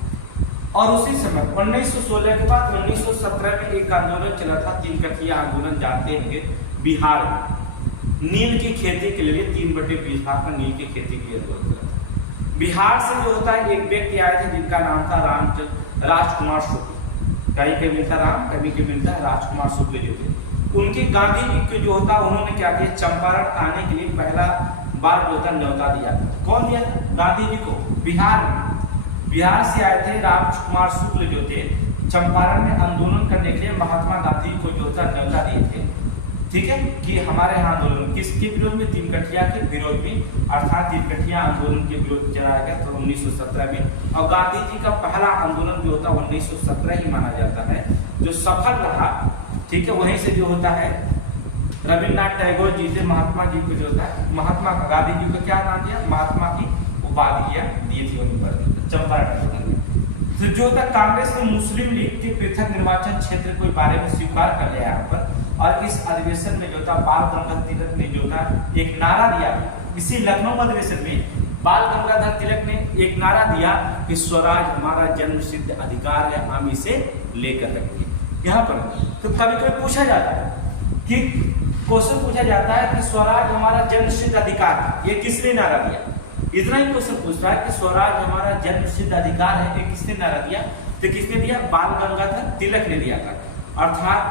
और उसी समय 1916 के बाद 1917 में एक आंदोलन चला था, तीन कठिया आंदोलन, जानते होंगे, बिहार में नील की खेती के लिए 3/20 भाग में नील की खेती के लिए आंदोलन चला था। बिहार से जो होता है एक व्यक्ति आए थे जिनका नाम था राजकुमार शुक्ल। कहीं के मिलता राम, कभी के मिलता है राजकुमार शुक्ल जो थे। उनके गांधी जी के जो होता उन्होंने क्या किया, चंपारण आने के लिए पहला बार जो था न्योता दिया था। कौन दिया था? गांधी जी को। बिहार से आए थे राजकुमार शुक्ल जो थे, चंपारण में आंदोलन करने के लिए महात्मा गांधी को जो था न्योता दिए थे। ठीक है, कि हमारे यहाँ आंदोलन किसके विरोध में? तीन कठिया के विरोध में, अर्थात तीन कठिया आंदोलन के विरोध चलाया गया था 1917 में। और गांधी जी का पहला आंदोलन जो होता 1917 ही माना जाता है, जो सफल रहा। ठीक है, वहीं से जो होता है रविन्द्रनाथ टैगोर जी थे महात्मा जी को जो होता है, महात्मा गांधी जी को क्या नाम दिया? महात्मा की उपाधि दी थी उन्हीं पर, चंपारण। तो जो था कांग्रेस ने मुस्लिम लीग के पृथक निर्वाचन क्षेत्र के बारे में स्वीकार कर लिया यहाँ पर। और इस अधिवेशन में जो था बाल गंगाधर तिलक ने जो था एक नारा दिया। इसी लखनऊ अधिवेशन में बाल गंगाधर तिलक ने एक नारा दिया कि स्वराज हमारा जन्म सिद्ध अधिकार है, हम इसे लेकर रखेंगे। यहाँ पर तो कभी कभी पूछा जाता है कि क्वेश्चन पूछा जाता है कि स्वराज हमारा जन्म सिद्ध अधिकार है, ये किसने नारा दिया? इतना ही क्वेश्चन पूछता है कि स्वराज हमारा जन्म सिद्ध अधिकार है, ये किसने नारा दिया? तो किसने दिया? बाल गंगाधर तिलक ने दिया था। अर्थात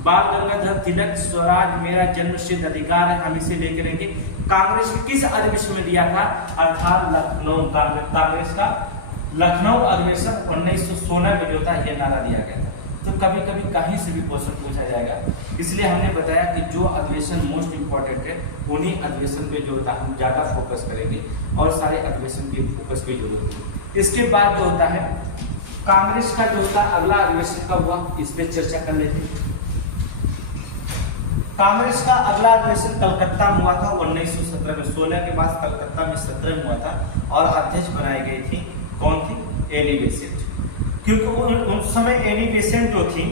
बाल गंगाधर तिलक, स्वराज मेरा जन्म सिद्ध अधिकार है, हम इसे लेकर रहेंगे। कांग्रेस के किस अधिवेशन में दिया था? अर्थात लखनऊ, कांग्रेस का लखनऊ अधिवेशन 1916 में जो था यह नारा दिया गया था। तो कभी कभी कहीं से भी क्वेश्चन पूछा जाएगा, इसलिए हमने बताया कि जो अधिवेशन मोस्ट इंपॉर्टेंट है उन्हीं अधिवेशन पे जो होता है हम ज्यादा फोकस करेंगे और सारे अधिवेशन के फोकस पे जरूरत है। इसके बाद जो होता है कांग्रेस का जो होता है अगला अधिवेशन कब हुआ, इस पे चर्चा कर लेते हैं। कांग्रेस का अगला अधिवेशन कलकत्ता में हुआ था 1917 में। 16 के बाद कलकत्ता में 17 में हुआ था और अध्यक्ष बनाई गई थी, कौन थी? Annie Besant. क्योंकि उस समय एनी बेसेंट जो थी,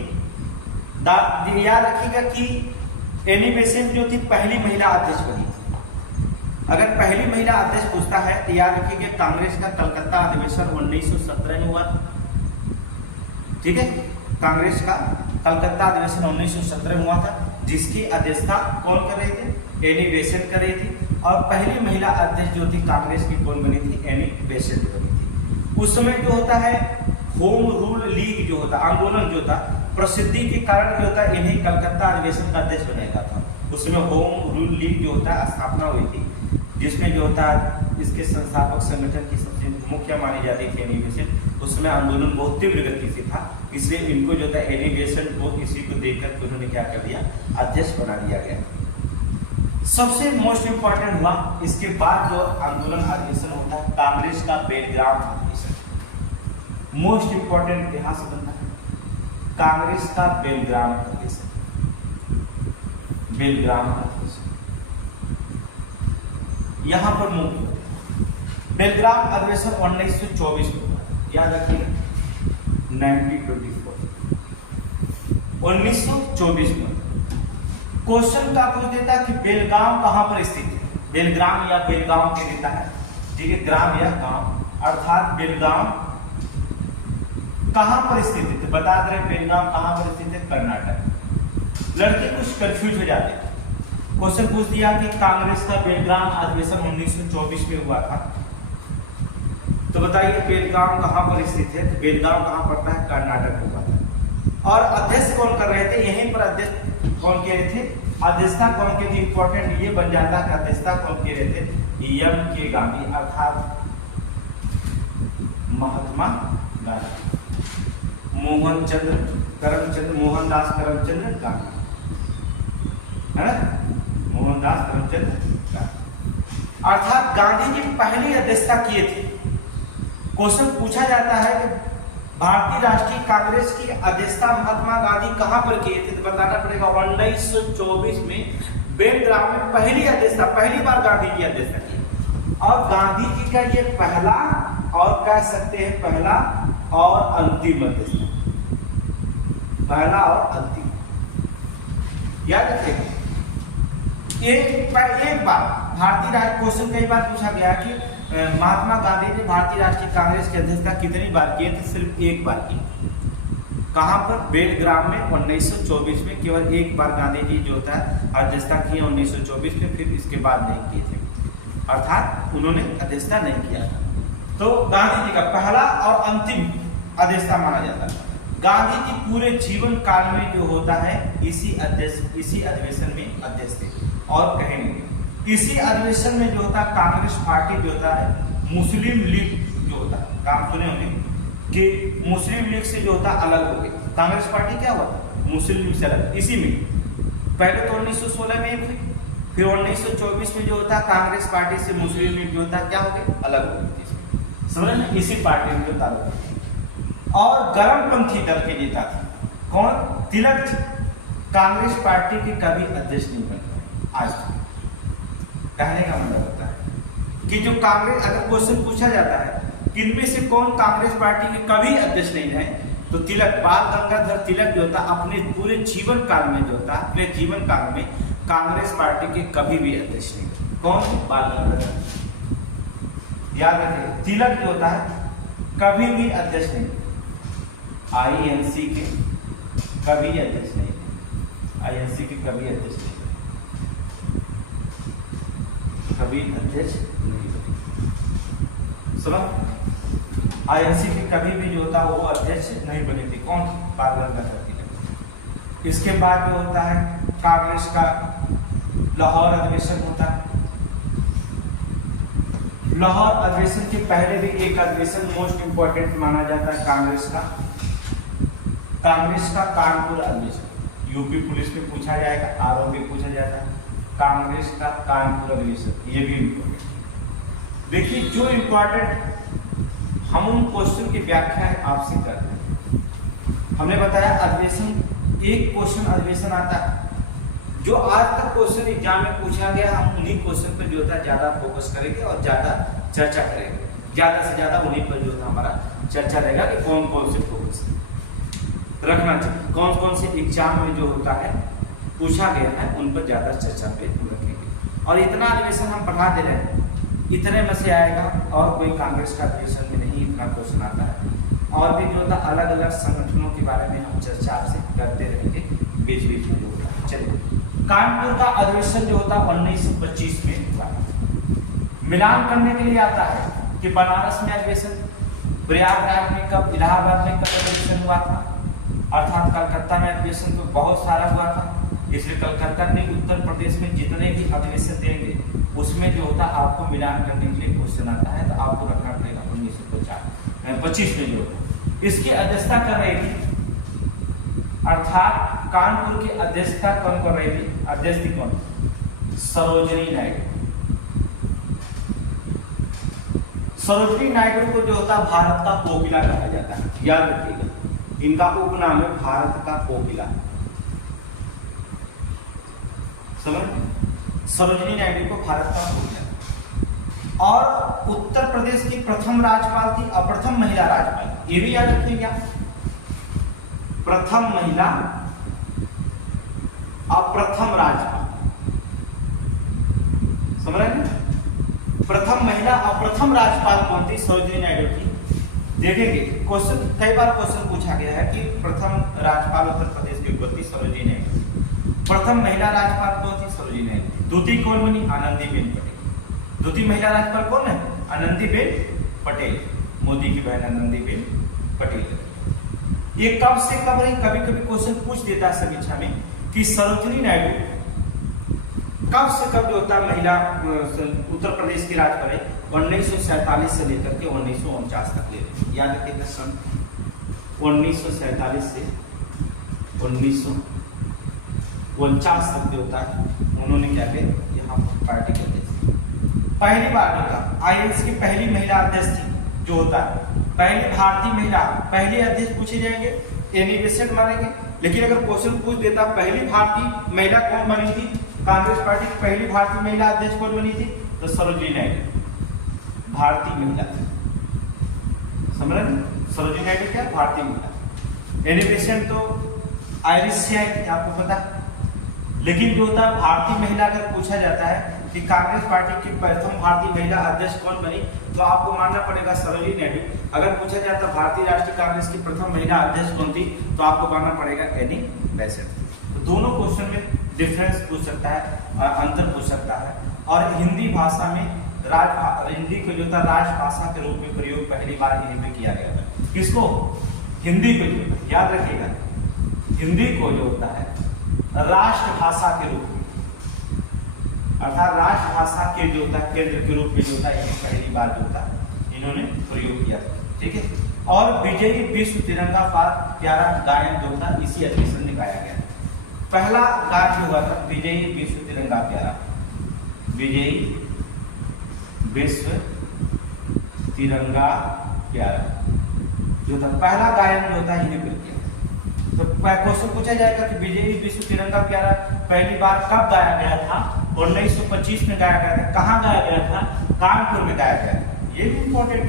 याद रखिएगा कि एनी बेसेंट जो थी पहली महिला अध्यक्ष बनी थी। अगर पहली महिला अध्यक्ष पूछता है तो याद रखिएगा कांग्रेस का कलकत्ता अधिवेशन 1917 में हुआ। ठीक है, कांग्रेस का कलकत्ता अधिवेशन 1917 में हुआ था, जिसकी अध्यक्षता कौन कर रहे थे? एनी बेसेंट कर रही थी। और पहली महिला अध्यक्ष जो थी कांग्रेस की कौन बनी थी? एनी बेसेंट बनी थी। उस समय जो होता है होम रूल लीग जो होता आंदोलन जो था, प्रसिद्धि के कारण जो होता इन्हें कलकत्ता अधिवेशन का अध्यक्ष बनाया था। उसमें होम रूल लीग जो होता स्थापना हुई थी, जिसमें जो होता इसके संस्थापक संगठन की सबसे मुख्य मानी जाती थी एनी बेसेंट। उसमें आंदोलन बहुत तीव्र गति से था, इसलिए इनको जो था एनी बेसेंट को इसी को देखकर उन्होंने क्या कर दिया? अध्यक्ष बना दिया गया। सबसे मोस्ट इंपॉर्टेंट हुआ इसके बाद जो आंदोलन अधिवेशन होता है कांग्रेस का बेलग्राम अधिवेशन। मोस्ट इंपॉर्टेंट यहां से बनता है कांग्रेस का बेलग्राम अधिवेशन। बेलग्राम अधिवेशन यहां पर मुख्य बेलग्राम अधिवेशन 1924 में, याद रखिएगा 1924 में। क्वेश्चन का पूछ देता है कि बेलगाम कहां पर स्थित है? बेलग्राम या बेलगाम के देता है, ठीक है, ग्राम या गांव, अर्थात बेलगाम कहां पर स्थित है? तो बता दे रहे बेलगाम कहां पर स्थित है? कर्नाटक। लड़के कुछ कंफ्यूज हो जाते हैं। क्वेश्चन पूछ दिया कि कांग्रेस का बेलगाम अधिवेशन 1924 में हुआ था, तो बताइए बेलगाम कहां पर स्थित है? तो बेलगाम कहां पड़ता है? कर्नाटक में हुआ था। और अध्यक्ष कौन कर रहे थे? यहीं पर अध्यक्ष कौन किए रहे थे? अध्यक्षता कौन की थी? इंपॉर्टेंट ये बन जाता है। अध्यक्षता कौन किए रहे थे? एम के गांधी, अर्थात महात्मा गांधी, मोहनदास करमचंद गांधी, है ना? मोहनदास करमचंद गांधी, अर्थात गांधी जी पहली अध्यक्षता किए थे। क्वेश्चन पूछा जाता है कि भारतीय राष्ट्रीय कांग्रेस की अध्यक्षता महात्मा गांधी कहां पर किए थे? तो बताना पड़ेगा 1924 में बेलग्राम में पहली बार गांधी जी अध्यक्षता की। और गांधी जी का ये पहला और कह सकते हैं पहला और अंतिम अध्यक्षता, पहला और अंतिम, याद रखिएगा। एक बार भारतीय राष्ट्रीय क्वेश्चन कई बार पूछा गया कि महात्मा गांधी ने भारतीय राष्ट्रीय कांग्रेस की अध्यक्षता कितनी बार की? तो सिर्फ एक बार की। कहां पर? बेलग्राम में 1924 में केवल एक बार गांधी जी जो होता है अध्यक्षता की 1924 में, फिर इसके बाद नहीं किए थे, अर्थात उन्होंने अध्यक्षता नहीं किया था। तो गांधी जी का पहला और अंतिम अध्यक्षता माना जाता है। गांधी जी पूरे जीवन काल में जो होता है इसी अधिवेशन में अध्यक्ष थे। और कहेंगे इसी अधिवेशन में जो होता है कांग्रेस पार्टी जो होता है मुस्लिम लीग जो होता है, काम सुने होंगे कि मुस्लिम लीग से जो होता है अलग हो गई। कांग्रेस पार्टी क्या हुआ था? मुस्लिम लीग से अलग। इसी में पहले तो 1916 में हुई, फिर 1924 में जो होता है कांग्रेस पार्टी से मुस्लिम लीग जो होता है क्या हो गई? अलग हो गई। समझ ना? इसी पार्टी में जो ताल्लुक। और गरमपंथी दल के नेता थे कौन? तिलक। कांग्रेस पार्टी के कभी अध्यक्ष नहीं बन पाए आज तक। कहने का मतलब होता है कि जो कांग्रेस, अगर क्वेश्चन पूछा जाता है कि इनमें से कौन कांग्रेस पार्टी के कभी अध्यक्ष नहीं रहे, तो तिलक, बाल गंगाधर तिलक जो होता अपने पूरे जीवन काल में जो होता अपने जीवन काल में कांग्रेस पार्टी के कभी भी अध्यक्ष नहीं रहे। कौन? बाल गंगाधर। याद रखिए तिलक जो होता है कभी भी अध्यक्ष नहीं, आईएनसी के कभी अध्यक्ष नहीं, आईएनसी के कभी अध्यक्ष नहीं, कभी अध्यक्ष नहीं बने। सुनो, आईएनसी के कभी भी जो होता है वो अध्यक्ष नहीं बने थे। कौन? बाल गंगाधर तिलक। इसके बाद जो होता है कांग्रेस का लाहौर अधिवेशन होता है। लाहौर अधिवेशन के पहले भी एक अधिवेशन मोस्ट इंपोर्टेंट माना जाता है कांग्रेस का कानपुर अधिवेशन। यूपी पुलिस में पूछा जाएगा, आरओ में पूछा जाता है। कांग्रेस का कानपुर अधिवेशन, ये भी इंपॉर्टेंट। देखिए जो इंपॉर्टेंट हम उन क्वेश्चन की व्याख्या आपसे करते हैं। हमने बताया अधिवेशन, एक क्वेश्चन अधिवेशन आता है जो आज तक क्वेश्चन एग्जाम में पूछा गया, हम उन्हीं क्वेश्चन पर जो होता है ज्यादा फोकस करेंगे और ज्यादा चर्चा करेंगे। ज्यादा से ज्यादा उन्हीं पर जो होता हमारा चर्चा रहेगा कि कौन कौन से फोकस रखना चाहिए, कौन कौन से एग्जाम में जो होता है पूछा गया है उन पर ज्यादा चर्चा पे हम रखेंगे। और इतना अधिवेशन हम पढ़ा दे रहे हैं, इतने में से आएगा, और कोई कांग्रेस का अधिवेशन में नहीं इतना क्वेश्चन आता है। और भी जो होता अलग अलग संगठनों के बारे में हम चर्चा आपसे करते रहेंगे बीच बीच में जो होता है। चलिए, कानपुर का अधिवेशन जो होता 1925 में हुआ। मिलान करने के लिए आता है कि बनारस में अधिवेशन, प्रयागराज में कब, इलाहाबाद में कब अधिवेशन हुआ था, अर्थात कलकत्ता में अधिवेशन तो बहुत सारा हुआ था, इसलिए कलकत्ता ने उत्तर प्रदेश में जितने भी अधिवेशन देंगे उसमें जो होता आपको मिलान करने के लिए क्वेश्चन आता है, तो आपको रखना पड़ेगा 1925 में जो होता। इसकी अध्यक्षता कर रही थी, अर्थात कानपुर की अध्यक्षता कौन कर रही थी? अध्यक्ष थी कौन? सरोजिनी नायडू। सरोजिनी नायडू को जो होता भारत का कोकिला कहा जाता है, याद रखिएगा, इनका उपनाम है भारत का कोकिला। समझ, सरोजिनी नायडू को भारत का कोकिला। और उत्तर प्रदेश की प्रथम राज्यपाल थी और प्रथम महिला राज्यपाल, ये भी याद रखिएगा, प्रथम महिला और प्रथम राज्यपाल। समझ रहे हैं? प्रथम महिला और प्रथम राज्यपाल कौन थी? सरोजिनी नायडू थी। देखेंगे क्वेश्चन, कई बार क्वेश्चन पूछा गया है कि प्रथम राज्यपाल उत्तर प्रदेश की उत्पत्ति सरोजिनी नायडू, प्रथम महिला राज्यपाल कौन थी? सरोजिनी नायडू। द्वितीय कौन बनी? आनंदीबेन पटेल। द्वितीय महिला राज्यपाल कौन है? आनंदीबेन पटेल, मोदी की बहन आनंदीबेन पटेल। ये कब से कब रही? कभी कभी क्वेश्चन पूछ देता है समीक्षा में कि सरोजिनी नायडू कब से कब जो होता है महिला उत्तर प्रदेश की राज्यपाल है? 1947 से लेकर के 1949 तक ले, याद रखिएगा सन 1947 से 1949 तक जो होता है उन्होंने क्या किया यहाँ पार्टी के अध्यक्ष। पहली बार जो था आईएएस की पहली महिला अध्यक्ष थी जो होता है, पहली भारतीय महिला, पहले अध्यक्ष पूछे जाएंगे, एनिवेशन मानेंगे। लेकिन अगर क्वेश्चन पूछ देता पहली भारतीय महिला कौन बनी थी, कांग्रेस पार्टी की पहली भारतीय महिला अध्यक्ष कौन बनी थी, तो सरोजिनी नायडू भारतीय महिला थी। समझ रहे? सरोजिनी नायडू क्या? भारतीय महिला। एनिवेशन तो आयरिश से आई थी, आपको पता। लेकिन जो होता है भारतीय महिला, अगर पूछा जाता है कि कांग्रेस पार्टी की प्रथम भारतीय महिला अध्यक्ष कौन बनी, तो आपको मानना पड़ेगा सरोजिनी नायडू। अगर पूछा जाता भारतीय राष्ट्रीय कांग्रेस की प्रथम महिला अध्यक्ष कौन थी, तो आपको मानना पड़ेगा एनी बेसेंट। तो दोनों क्वेश्चन में डिफरेंस पूछ सकता है, अंतर पूछ सकता है। और हिंदी भाषा में हिंदी को जो था राजभाषा के रूप में प्रयोग पहली बार हिंदी में किया गया था। किसको? हिंदी को जो, याद रखिएगा, हिंदी को जो होता है राष्ट्रभाषा के रूप में, अर्थात राष्ट्रभाषा के जो होता है केंद्र के रूप में जो होता है पहली बार जो होता है इन्होंने प्रयोग किया था। ठीक है। और विजयी विश्व तिरंगा प्यारा गायन जो था इसी अधिवेशन में गाया गया। पहला गान जो हुआ था विजयी विश्व तिरंगा प्यारा, विजयी विश्व तिरंगा प्यारा जो था पहला गायन जो होता है इन्हें पर किया। तो क्वेश्चन पूछा जाएगा कि विजयी विश्व तिरंगा प्यारा पहली बार कब गाया गया था? 1925 में गाया गया था। कहाँ गाया गया था? कानपुर में गाया गया था। ये भी इम्पोर्टेंट है।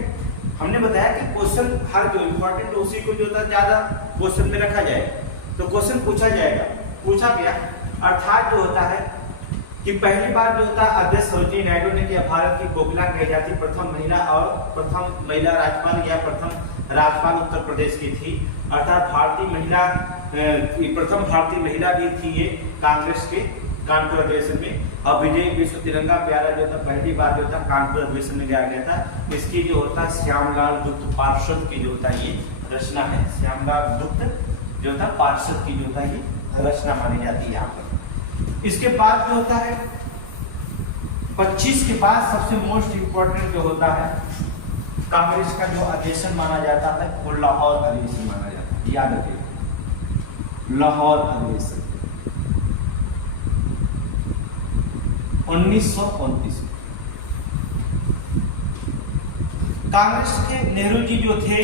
हमने बताया कि क्वेश्चन हर जो इम्पोर्टेंट उसी को जो था ज्यादा क्वेश्चन में रखा जाएगा। तो क्वेश्चन पूछा जाएगा, पूछा गया, अर्थात जो होता है कि पहली बार जो होता है अध्यक्ष सरोजिनी नायडू ने किया। भारत की कोकिला कही जाती प्रथम महिला और प्रथम महिला राज्यपाल या प्रथम राज्यपाल उत्तर प्रदेश की थी। अर्थात भारतीय महिला, प्रथम भारतीय महिला भी थी ये कांग्रेस के कानपुर अधिवेशन में। और विजय विश्व तिरंगा प्यारा जो था पहली बार जो था कानपुर अधिवेशन में गाया गया था। इसकी जो होता है श्यामलाल गुप्त पार्षद की जो होता है ये रचना है। श्यामलाल गुप्त जो था पार्षद की जो होता है ये रचना मानी जाती है यहाँ पर। इसके बाद जो होता है 25 के बाद सबसे मोस्ट इंपोर्टेंट जो होता है कांग्रेस का जो अधिवेशन माना जाता है वो लाहौर अधिवेशन माना जाता है। याद रखिए लाहौर अधिवेशन 1929 में। कांग्रेस के नेहरू जी जो थे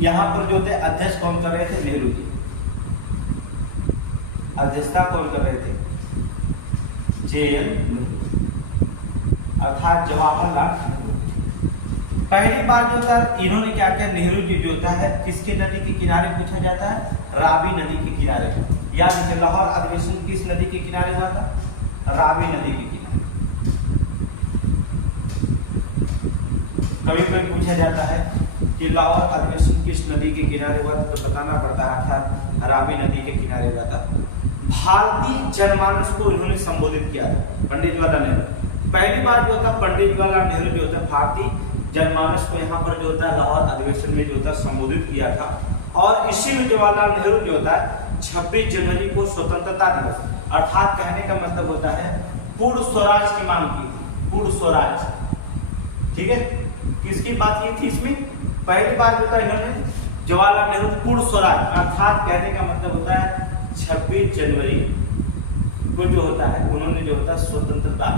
यहाँ पर जो थे अध्यक्ष कौन कर रहे थे? नेहरू जी। अध्यक्षता कौन कर रहे थे? JN नेहरू, अर्थात जवाहरलाल नेहरू। पहली बार जो था इन्होंने क्या किया? नेहरू जी जो होता है किसके नदी के किनारे पूछा जाता है? रावी नदी के किनारे। याद रखिए लाहौर अधिवेशन किस नदी के किनारे हुआ था? रावी नदी के किनारे। कभी कभी पूछा जाता है कि लाहौर अधिवेशन किस नदी के किनारे हुआ था, तो बताना पड़ता है अर्थात रावी नदी के किनारे हुआ था। भारतीय जनमानस को इन्होंने संबोधित किया था पंडित जवाहरलाल नेहरू। पहली बार जो था पंडित जवाहरलाल नेहरू जो होता है भारतीय जनमानस को यहाँ पर जो होता है लाहौर अधिवेशन में जो होता है संबोधित किया था। और इसी में जवाहरलाल नेहरू जो होता है 26 जनवरी को स्वतंत्रता दिवस, अर्थात कहने का मतलब होता है पूर्ण स्वराज की मांग की थी। पूर्ण स्वराज, ठीक है। किसकी बात की थी इसमें? पहली बार जो था इन्होंने जवाहरलाल नेहरू पूर्ण स्वराज, अर्थात कहने का मतलब होता है 26 जनवरी को जो होता है उन्होंने जो होता है स्वतंत्रता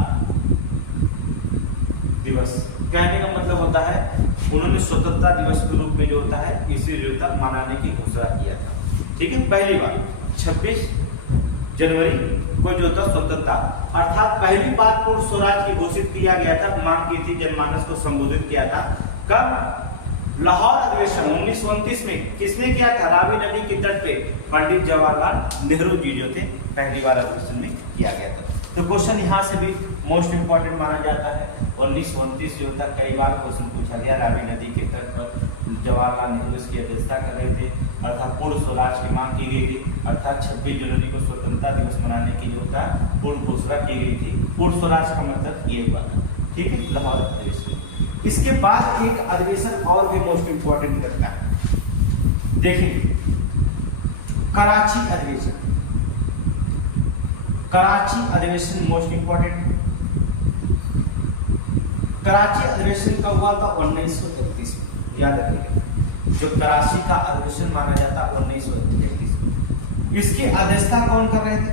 दिवस, कहने का मतलब होता है उन्होंने स्वतंत्रता दिवस के रूप में जो होता है इसे जो होता मनाने की घोषणा किया था। ठीक है। पहली बार 26 जनवरी को जो होता स्वतंत्रता, अर्थात पहली बार पूर्ण स्वराज की घोषित किया गया था, मांग की थी, जनमानस को संबोधित किया था। कब? लाहौर अधिवेशन 1929 में। किसने किया था? रावी नदी के तट पे पंडित जवाहरलाल नेहरू जी जो थे पहली बार अधिवेशन में किया गया था। तो क्वेश्चन यहाँ से भी मोस्ट इंपोर्टेंट माना जाता है। 1929 जो होता कई बार क्वेश्चन पूछा गया, रावी नदी के तट पर जवाहरलाल नेहरू इसकी अध्यक्षता कर रहे थे। अर्थात पूर्ण स्वराज की मांग की गई थी, अर्थात 26 जनवरी को स्वतंत्रता दिवस मनाने की जो था पूर्ण घोषणा की गई थी। पूर्ण स्वराज का मतलब ये हुआ था, ठीक है, लाहौर अधिवेशन। इसके बाद एक अधिवेशन और भी मोस्ट इंपॉर्टेंट करता है, देखिए कराची अधिवेशन। कराची अधिवेशन मोस्ट इंपॉर्टेंट। कराची अधिवेशन कब हुआ था? 1931 में, याद रखिएगा। जो कराची का अधिवेशन माना जाता है 1931 में। इसकी अध्यक्षता कौन कर रहे थे?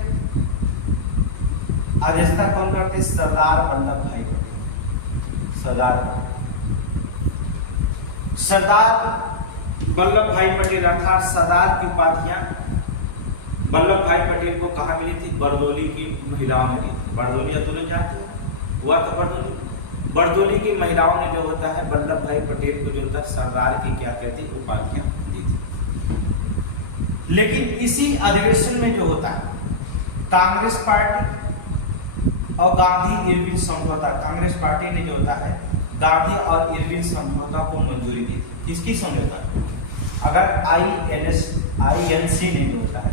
अध्यक्षता कौन करते? सरदार वल्लभ भाई पटेल। सरदार वल्लभ भाई पटेल, अर्थात सरदार की उपाधियां वल्लभ भाई पटेल को कहा मिली थी? बरदोली की महिलाओं में दी थी। बरदोली आंदोलन जानते हो, हुआ था बरदोली। बरदोली की महिलाओं ने जो होता है वल्लभ भाई पटेल को जो होता है सरदार की क्या कहती उपाधियां दी थी। लेकिन इसी अधिवेशन में जो होता है कांग्रेस पार्टी और गांधी इरविन समझौता, कांग्रेस पार्टी ने जो होता है गांधी और इरविन समझौता को मंजूरी दी थी। किसकी समझौता? अगर INC ने जो होता है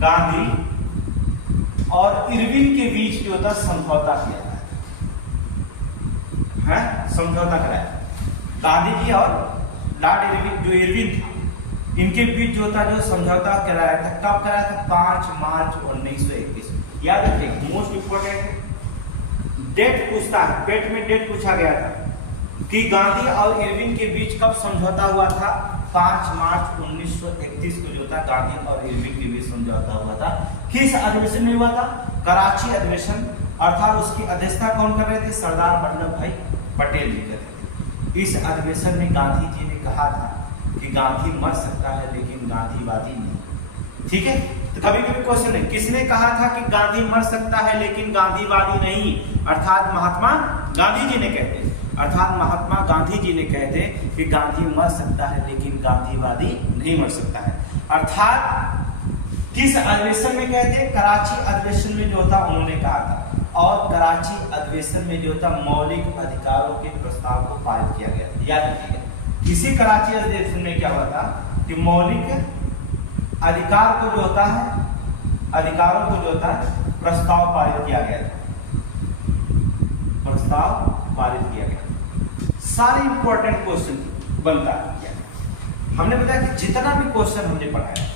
गांधी और इरविन के बीच जो होता है समझौता किया है, समझौता कराया गांधी जी और लॉर्ड इरविन, जो इरविन था, इनके बीच जो था जो समझौता कराया था। कब कराया था? 5 मार्च 1921। याद रखिए, मोस्ट इंपोर्टेंट डेट पूछता है, पेट में डेट पूछा गया था कि गांधी और इरविन के बीच कब समझौता हुआ था? 5 मार्च 1931 को जो था गांधी और इरविन के बीच समझौता हुआ था। किस अधिवेशन में हुआ था? कराची अधिवेशन। अर्थात उसकी अध्यक्षता कौन कर रहे थे? सरदार वल्लभ भाई पटेल जी कर रहे थे। इस अधिवेशन में गांधी जी ने कहा था कि गांधी मर सकता है लेकिन गांधीवादी नहीं, ठीक है। तो कभी कभी क्वेश्चन है, किसने कहा था कि गांधी मर सकता है लेकिन गांधीवादी नहीं? अर्थात महात्मा गांधी जी ने कहते, अर्थात महात्मा गांधी जी ने कहते कि गांधी मर सकता है लेकिन गांधीवादी नहीं मर सकता है। अर्थात किस अधिवेशन में कहते? कराची अधिवेशन में जो था उन्होंने कहा था। और कराची अधिवेशन में जो था मौलिक अधिकारों के प्रस्ताव को पारित किया गया था। याद रखिएगा, इसी कराची अधिवेशन में क्या हुआ था कि मौलिक अधिकार को जो होता है, अधिकारों को जो होता है प्रस्ताव पारित किया गया था। प्रस्ताव पारित किया गया। सारे इंपॉर्टेंट क्वेश्चन बनता है। हमने बताया कि जितना भी क्वेश्चन हमने पढ़ाया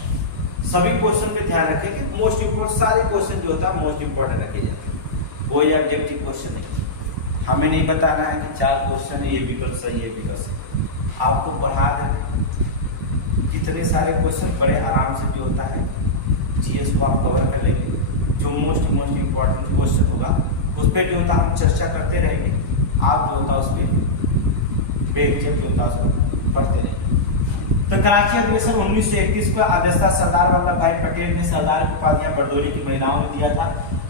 सभी क्वेश्चन पे ध्यान रखें कि मोस्ट इंपोर्टेंट सारे क्वेश्चन जो होता है मोस्ट इंपोर्टेंट रखे जाते हैं। कोई ऑब्जेक्टिव क्वेश्चन नहीं, हमें नहीं बताना है कि 4 क्वेश्चन है, ये विकल्प सही है, विकल्प सही। आपको पढ़ा दें कितने सारे क्वेश्चन बड़े आराम से जो होता है जीएस को आप कवर कर लेंगे। जो मोस्ट इंपॉर्टेंट क्वेश्चन होगा उस पर जो होता हम चर्चा करते रहेंगे। आप जो होता उस पर बेझिझक जो होता उसको पढ़ते रहेंगे। तो कराची अधिवेशन 1931 को अध्यक्षता सरदार वल्लभ भाई पटेल ने सरदार की उपाधियां बरदोली की महिलाओं ने दिया था।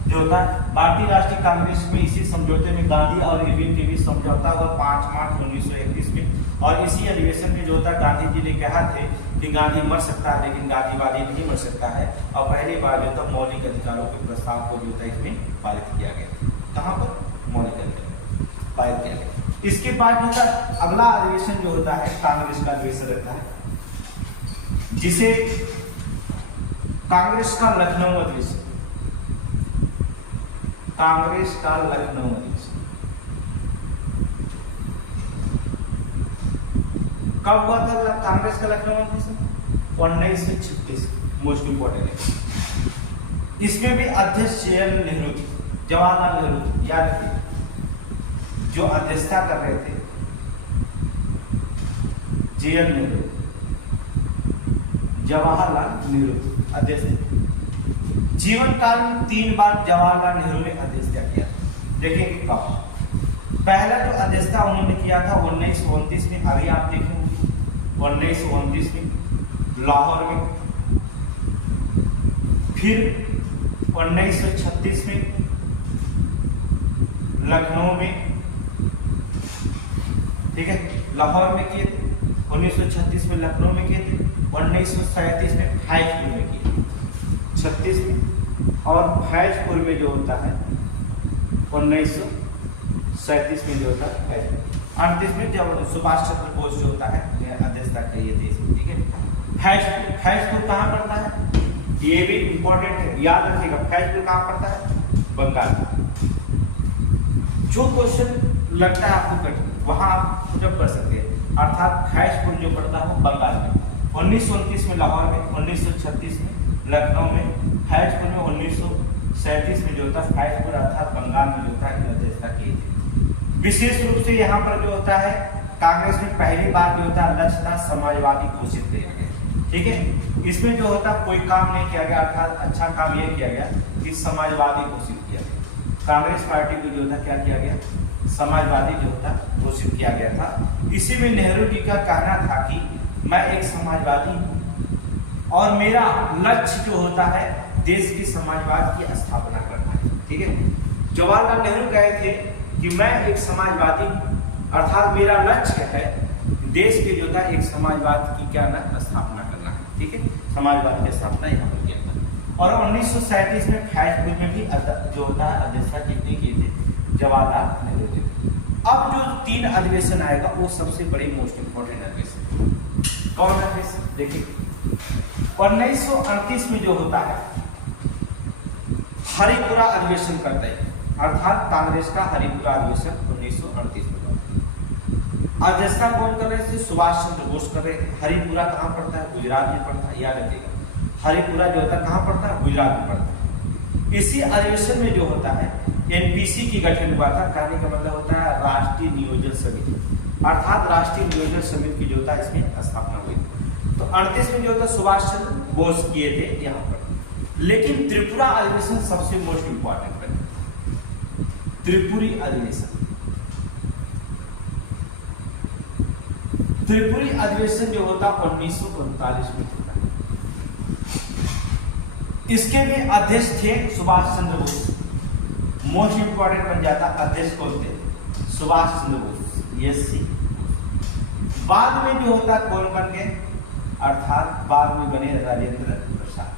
जो होता भारतीय राष्ट्रीय कांग्रेस में इसी समझौते में गांधी और इरविन के बीच समझौता हुआ 5 मार्च 1931 में। और इसी अधिवेशन में जो होता गांधी जी ने कहा थे कि गांधी मर सकता है लेकिन गांधीवादी नहीं मर सकता है। और पहली बार जो था मौलिक अधिकारों के प्रस्ताव को जो था इसमें पारित किया गया। कहाँ पर? मौलिक अधिकार पारित किया गया। इसके बाद जो था अगला अधिवेशन जो होता है कांग्रेस का अधिवेशन रहता है, जिसे कांग्रेस का लखनऊ अधिवेशन, कांग्रेस का लखनऊ अधिवेशन कब हुआ था? कांग्रेस का लखनऊ अधिवेशन 1936। मोस्ट इंपोर्टेंट है। इसमें भी अध्यक्ष नेहरू थे, जवाहरलाल नेहरू। याद रखिए, जो अध्यक्षता कर रहे थे नेहरू, जवाहरलाल नेहरू अध्यक्ष। जीवन काल में 3 बार जवाहरलाल नेहरू ने अध्यक्षता किया। देखेंगे कब? पहला जो अध्यक्षता उन्होंने किया था 1929 में, अभी आप देखेंगे 1929 में लाहौर में, फिर 1936 में लखनऊ में, ठीक है, लाहौर में किए थे। 1936 में लखनऊ में किए थे। 1937 में फैजपुर में किए थे, 36 में। और फैजपुर में जो होता है 1937 में जो होता है फैजपुर। 38 में जब सुभाष चंद्र बोस जो होता है अध्यक्षता किए थे इसमें, ठीक है। फैजपुर कहाँ पड़ता है, ये भी इंपॉर्टेंट है, याद रखिएगा। फैजपुर कहाँ पड़ता है, बंगाल। जो क्वेश्चन लगता है आपको कठिन वहां आप जब कर सकते हैं, अर्थात फैजपुर जो पड़ता है बंगाल में। 1929 में लाहौर में, 1936 में लखनऊ में, फैजपुर में 1937 में जो होता है फैजपुर अर्थात बंगाल में जो होता है अध्यक्षता की थी। विशेष रूप से यहाँ पर जो होता है कांग्रेस में पहली बार जो होता है लक्ष्य था समाजवादी घोषित किया गया, ठीक है। इसमें जो होता कोई काम नहीं किया गया, अर्थात अच्छा काम यह किया गया कि समाजवादी घोषित किया गया। कांग्रेस पार्टी को जो था क्या किया गया, समाजवादी जो था घोषित किया गया था। इसी में नेहरू जी का कहना था कि मैं एक समाजवादी हूँ और मेरा लक्ष्य जो होता है देश की समाजवाद की स्थापना करना है, ठीक है। जवाहरलाल नेहरू कहे थे कि मैं एक समाजवादी हूँ, अर्थात मेरा लक्ष्य है देश के जो था एक समाजवाद की क्या ना स्थापना करना है, ठीक है। समाजवाद की स्थापना यहाँ पर किया था। और 1937 में फैजपुर में भी जो होता है अध्यक्षता कितने किए थे, जवाहरलाल नेहरू जी। अब जो 3 अधिवेशन आएगा वो सबसे बड़ी मोस्ट इंपोर्टेंट अधिवेशन कौन है, देखिए 1938 में जो होता है हरिपुरा अधिवेशन करते हैं, अर्थात कांग्रेस का हरिपुरा अधिवेशन 1938 में होता है। अध्यक्षता कौन कर रहे थे, सुभाष चंद्र बोस कर रहे थे। हरिपुरा कहाँ पड़ता है, गुजरात में पड़ता है, याद रखिएगा। हरिपुरा जो होता है कहाँ पड़ता है, गुजरात में पड़ता है। इसी अधिवेशन में जो होता है एनपीसी की गठन हुआ था, कहने का मतलब होता है राष्ट्रीय नियोजन समिति, अर्थात राष्ट्रीय नियोजन समिति की जो होता है इसमें स्थापना हुई। तो 38 में जो होता सुभाष चंद्र बोस किए थे यहाँ पर। लेकिन त्रिपुरा अधिवेशन सबसे मोस्ट इंपॉर्टेंट है, त्रिपुरी अधिवेशन। त्रिपुरी अधिवेशन जो होता 1939 में होता है। इसके भी अध्यक्ष थे सुभाष चंद्र बोस, मोस्ट इंपॉर्टेंट बन जाता। अध्यक्ष कौन थे, सुभाष चंद्र बोस, यस। बाद में जो होता कौन बन गए, अर्थात बाद में बने राजेंद्र प्रसाद।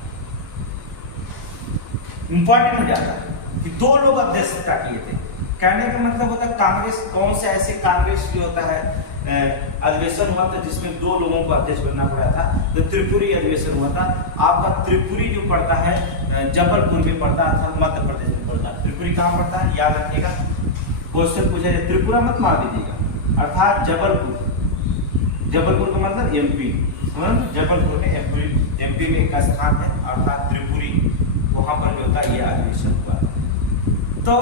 इंपॉर्टेंट हो जाता है कि 2 लोग अध्यक्षता किए थे। कहने का मतलब होता है कांग्रेस, कौन से ऐसे कांग्रेस जो होता है अधिवेशन हुआ था जिसमें 2 लोगों को अध्यक्ष बनना पड़ा था, तो त्रिपुरी अधिवेशन हुआ था। आपका त्रिपुरी जो पड़ता है जबलपुर में पड़ता था, मध्य प्रदेश में पड़ता है। त्रिपुरी कहाँ पड़ता है, याद रखिएगा। क्वेश्चन पूछा जाए त्रिपुरा मत मार दीजिएगा, अर्थात जबलपुर। जबलपुर का मतलब एमपी, जबलपुर में एमपी में एक स्थान है, अर्थात त्रिपुरी, वहां पर जो होता है यह अधिवेशन हुआ। तो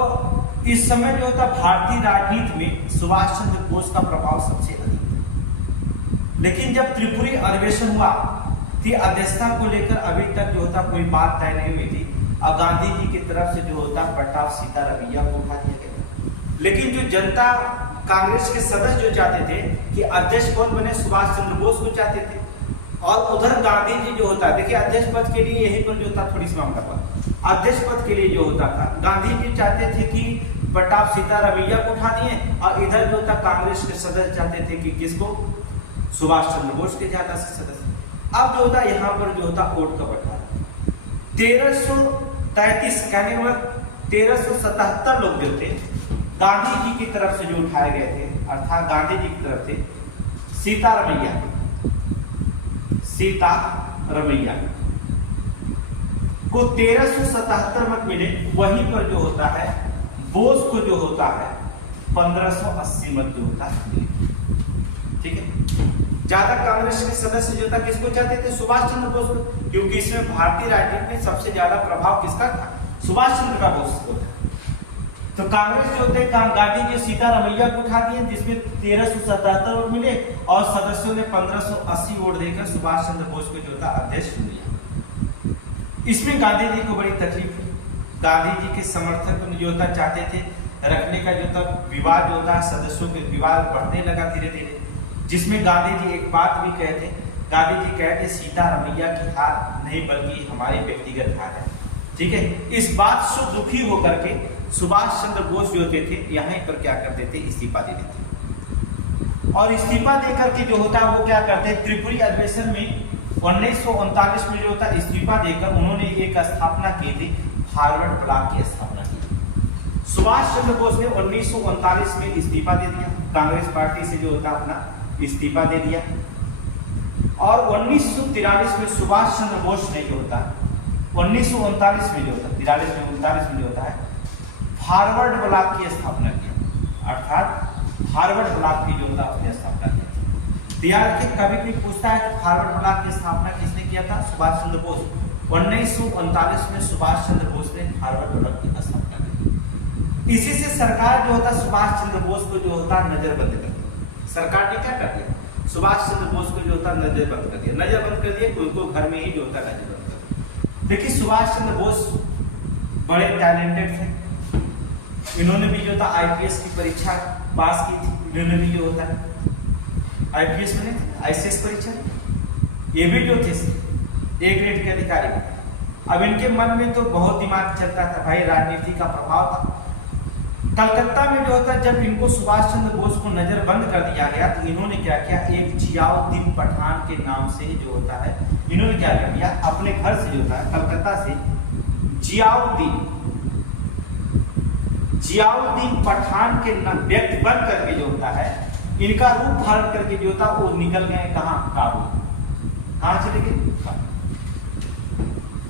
इस समय जो होता भारतीय राजनीति में सुभाष चंद्र बोस का प्रभाव सबसे अधिक था। लेकिन जब त्रिपुरी अधिवेशन हुआ थी, अध्यक्षता को लेकर अभी तक जो होता कोई बात तय नहीं हुई थी। और गांधी जी की तरफ से जो होता पटाव सीता रवैया को उठा दिया गया। लेकिन जो जनता कांग्रेस के सदस्य जो चाहते थे कि अध्यक्ष कौन बने, सुभाष चंद्र बोस को चाहते थे। और उधर गांधी जी जो होता, देखिए अध्यक्ष पद के लिए यहीं पर जो था थोड़ी सी मामला हुआ। अध्यक्ष पद के लिए जो होता था गांधी जी चाहते थे कि प्रताप सीता रवैया को उठा दिए, और इधर जो था कांग्रेस के सदस्य चाहते थे कि किसको, सुभाष चंद्र बोस के ज्यादा से सदस्य। अब जो होता यहाँ पर जो होता वोट का बंटवारा 1333, कहने के बाद 1377 लोग जो थे गांधी जी की तरफ से जो उठाए गए थे, अर्थात गांधी जी की तरफ से सीता रमैया को 1377 मत मिले। वहीं पर जो होता है बोस को जो होता है 1580 मत जो होता है, ठीक है। ज्यादा कांग्रेस के सदस्य जो था किसको चाहते थे, सुभाष चंद्र बोस को, क्योंकि इसमें भारतीय राजनीति में सबसे ज्यादा प्रभाव किसका था, सुभाष चंद्र का बोस को था। तो कांग्रेस जो थे गांधी जी सीता रमैया को उठा दिए, जिसमें 1377 वोट मिले, और सदस्यों ने 1580 वोट देकर सुभाष चंद्र बोस को जो था अध्यक्ष चुन लिया। इसमें गांधी जी को बड़ी तकलीफ हुई। गांधी जी के समर्थक जो था चाहते थे रखने का, जो था विवाद जो था सदस्यों के विवाद बढ़ने लगा धीरे धीरे, जिसमें गांधी जी एक बात भी कहते, गांधी जी कहते सीता रमैया की हार नहीं बल्कि हमारी व्यक्तिगत हार है, ठीक है। इस बात से दुखी होकर के सुभाष चंद्र बोस जो होते थे यहीं पर क्या करते थे, इस्तीफा दे देते। और इस्तीफा देकर के जो होता है वो क्या करते, त्रिपुरी अधिवेशन में 1939 में जो होता इस्तीफा देकर उन्होंने एक स्थापना की थी, हार्वर्ड ब्लॉक की स्थापना की। सुभाष चंद्र बोस ने 1939 में इस्तीफा दे दिया। कांग्रेस पार्टी से जो होता अपना इस्तीफा दे दिया। और 1943 में सुभाष चंद्र बोस ने जो होता 1939 में जो होता 43 में 39 में जो होता है हार्वर्ड ब्लॉक की स्थापना किया, अर्थात हार्वर्ड ब्लॉक की जो होता अपनी स्थापना किया। तो याद रखिए, कभी कोई पूछता है कि हार्वर्ड ब्लॉक की स्थापना किसने किया था? सुभाष चंद्र बोस। 1939 में सुभाष चंद्र बोस ने हार्वर्ड ब्लॉक की स्थापना की। इसी से सरकार जो होता सुभाष चंद्र बोस को जो होता नजरबंद कर दिया। सरकार ने क्या कर दिया? सुभाष चंद्र बोस को जो होता नजरबंद कर दिया। नजरबंद कर दिया, उनको घर में ही जो होता नजरबंद कर दिया। देखिए, सुभाष चंद्र बोस बड़े टैलेंटेड थे। इन्होंने भी जो था आईपीएस की परीक्षा पास की थी। इन्होंने भी जो होता आईपीएस बने थे, आईसीएस परीक्षा। ये भी जो थे ए ग्रेड के अधिकारी। अब इनके मन में तो बहुत दिमाग चलता था भाई, राजनीति का प्रभाव था। कलकत्ता में जो होता जब इनको सुभाष चंद्र बोस को नजरबंद कर दिया गया तो इन्होंने क्या किया, एक जियाउद्दीन पठान के नाम से जो होता है इन्होंने क्या कर दिया, अपने घर से जो होता है कलकत्ता से जियाउद्दीन पठान के व्यक्ति बन करके जो होता है इनका रूप धारण करके जो होता वो निकल गए कहाँ? काबुल। कहाँ चले गए?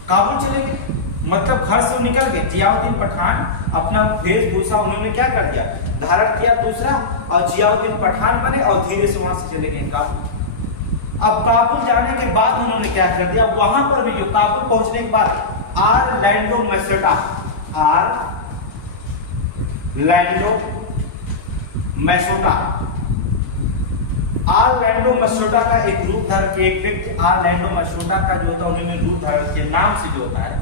काबुल चले गए। मतलब घर से निकल गए। जियाउद्दीन पठान अपना वेशभूषा उन्होंने क्या कर दिया, धारण किया दूसरा, और जियाउद्दीन पठान बने और धीरे से वहां से चले गए काबुल। अब काबुल जाने के बाद उन्होंने क्या कर दिया, वहां पर भी जो काबुल पहुंचने के बाद ऑरलैंडो मैसोटा का एक रूप धारण किया। एक व्यक्ति ऑरलैंडो मैसोटा का जो होता उन्होंने रूप धारण किया नाम से जो होता है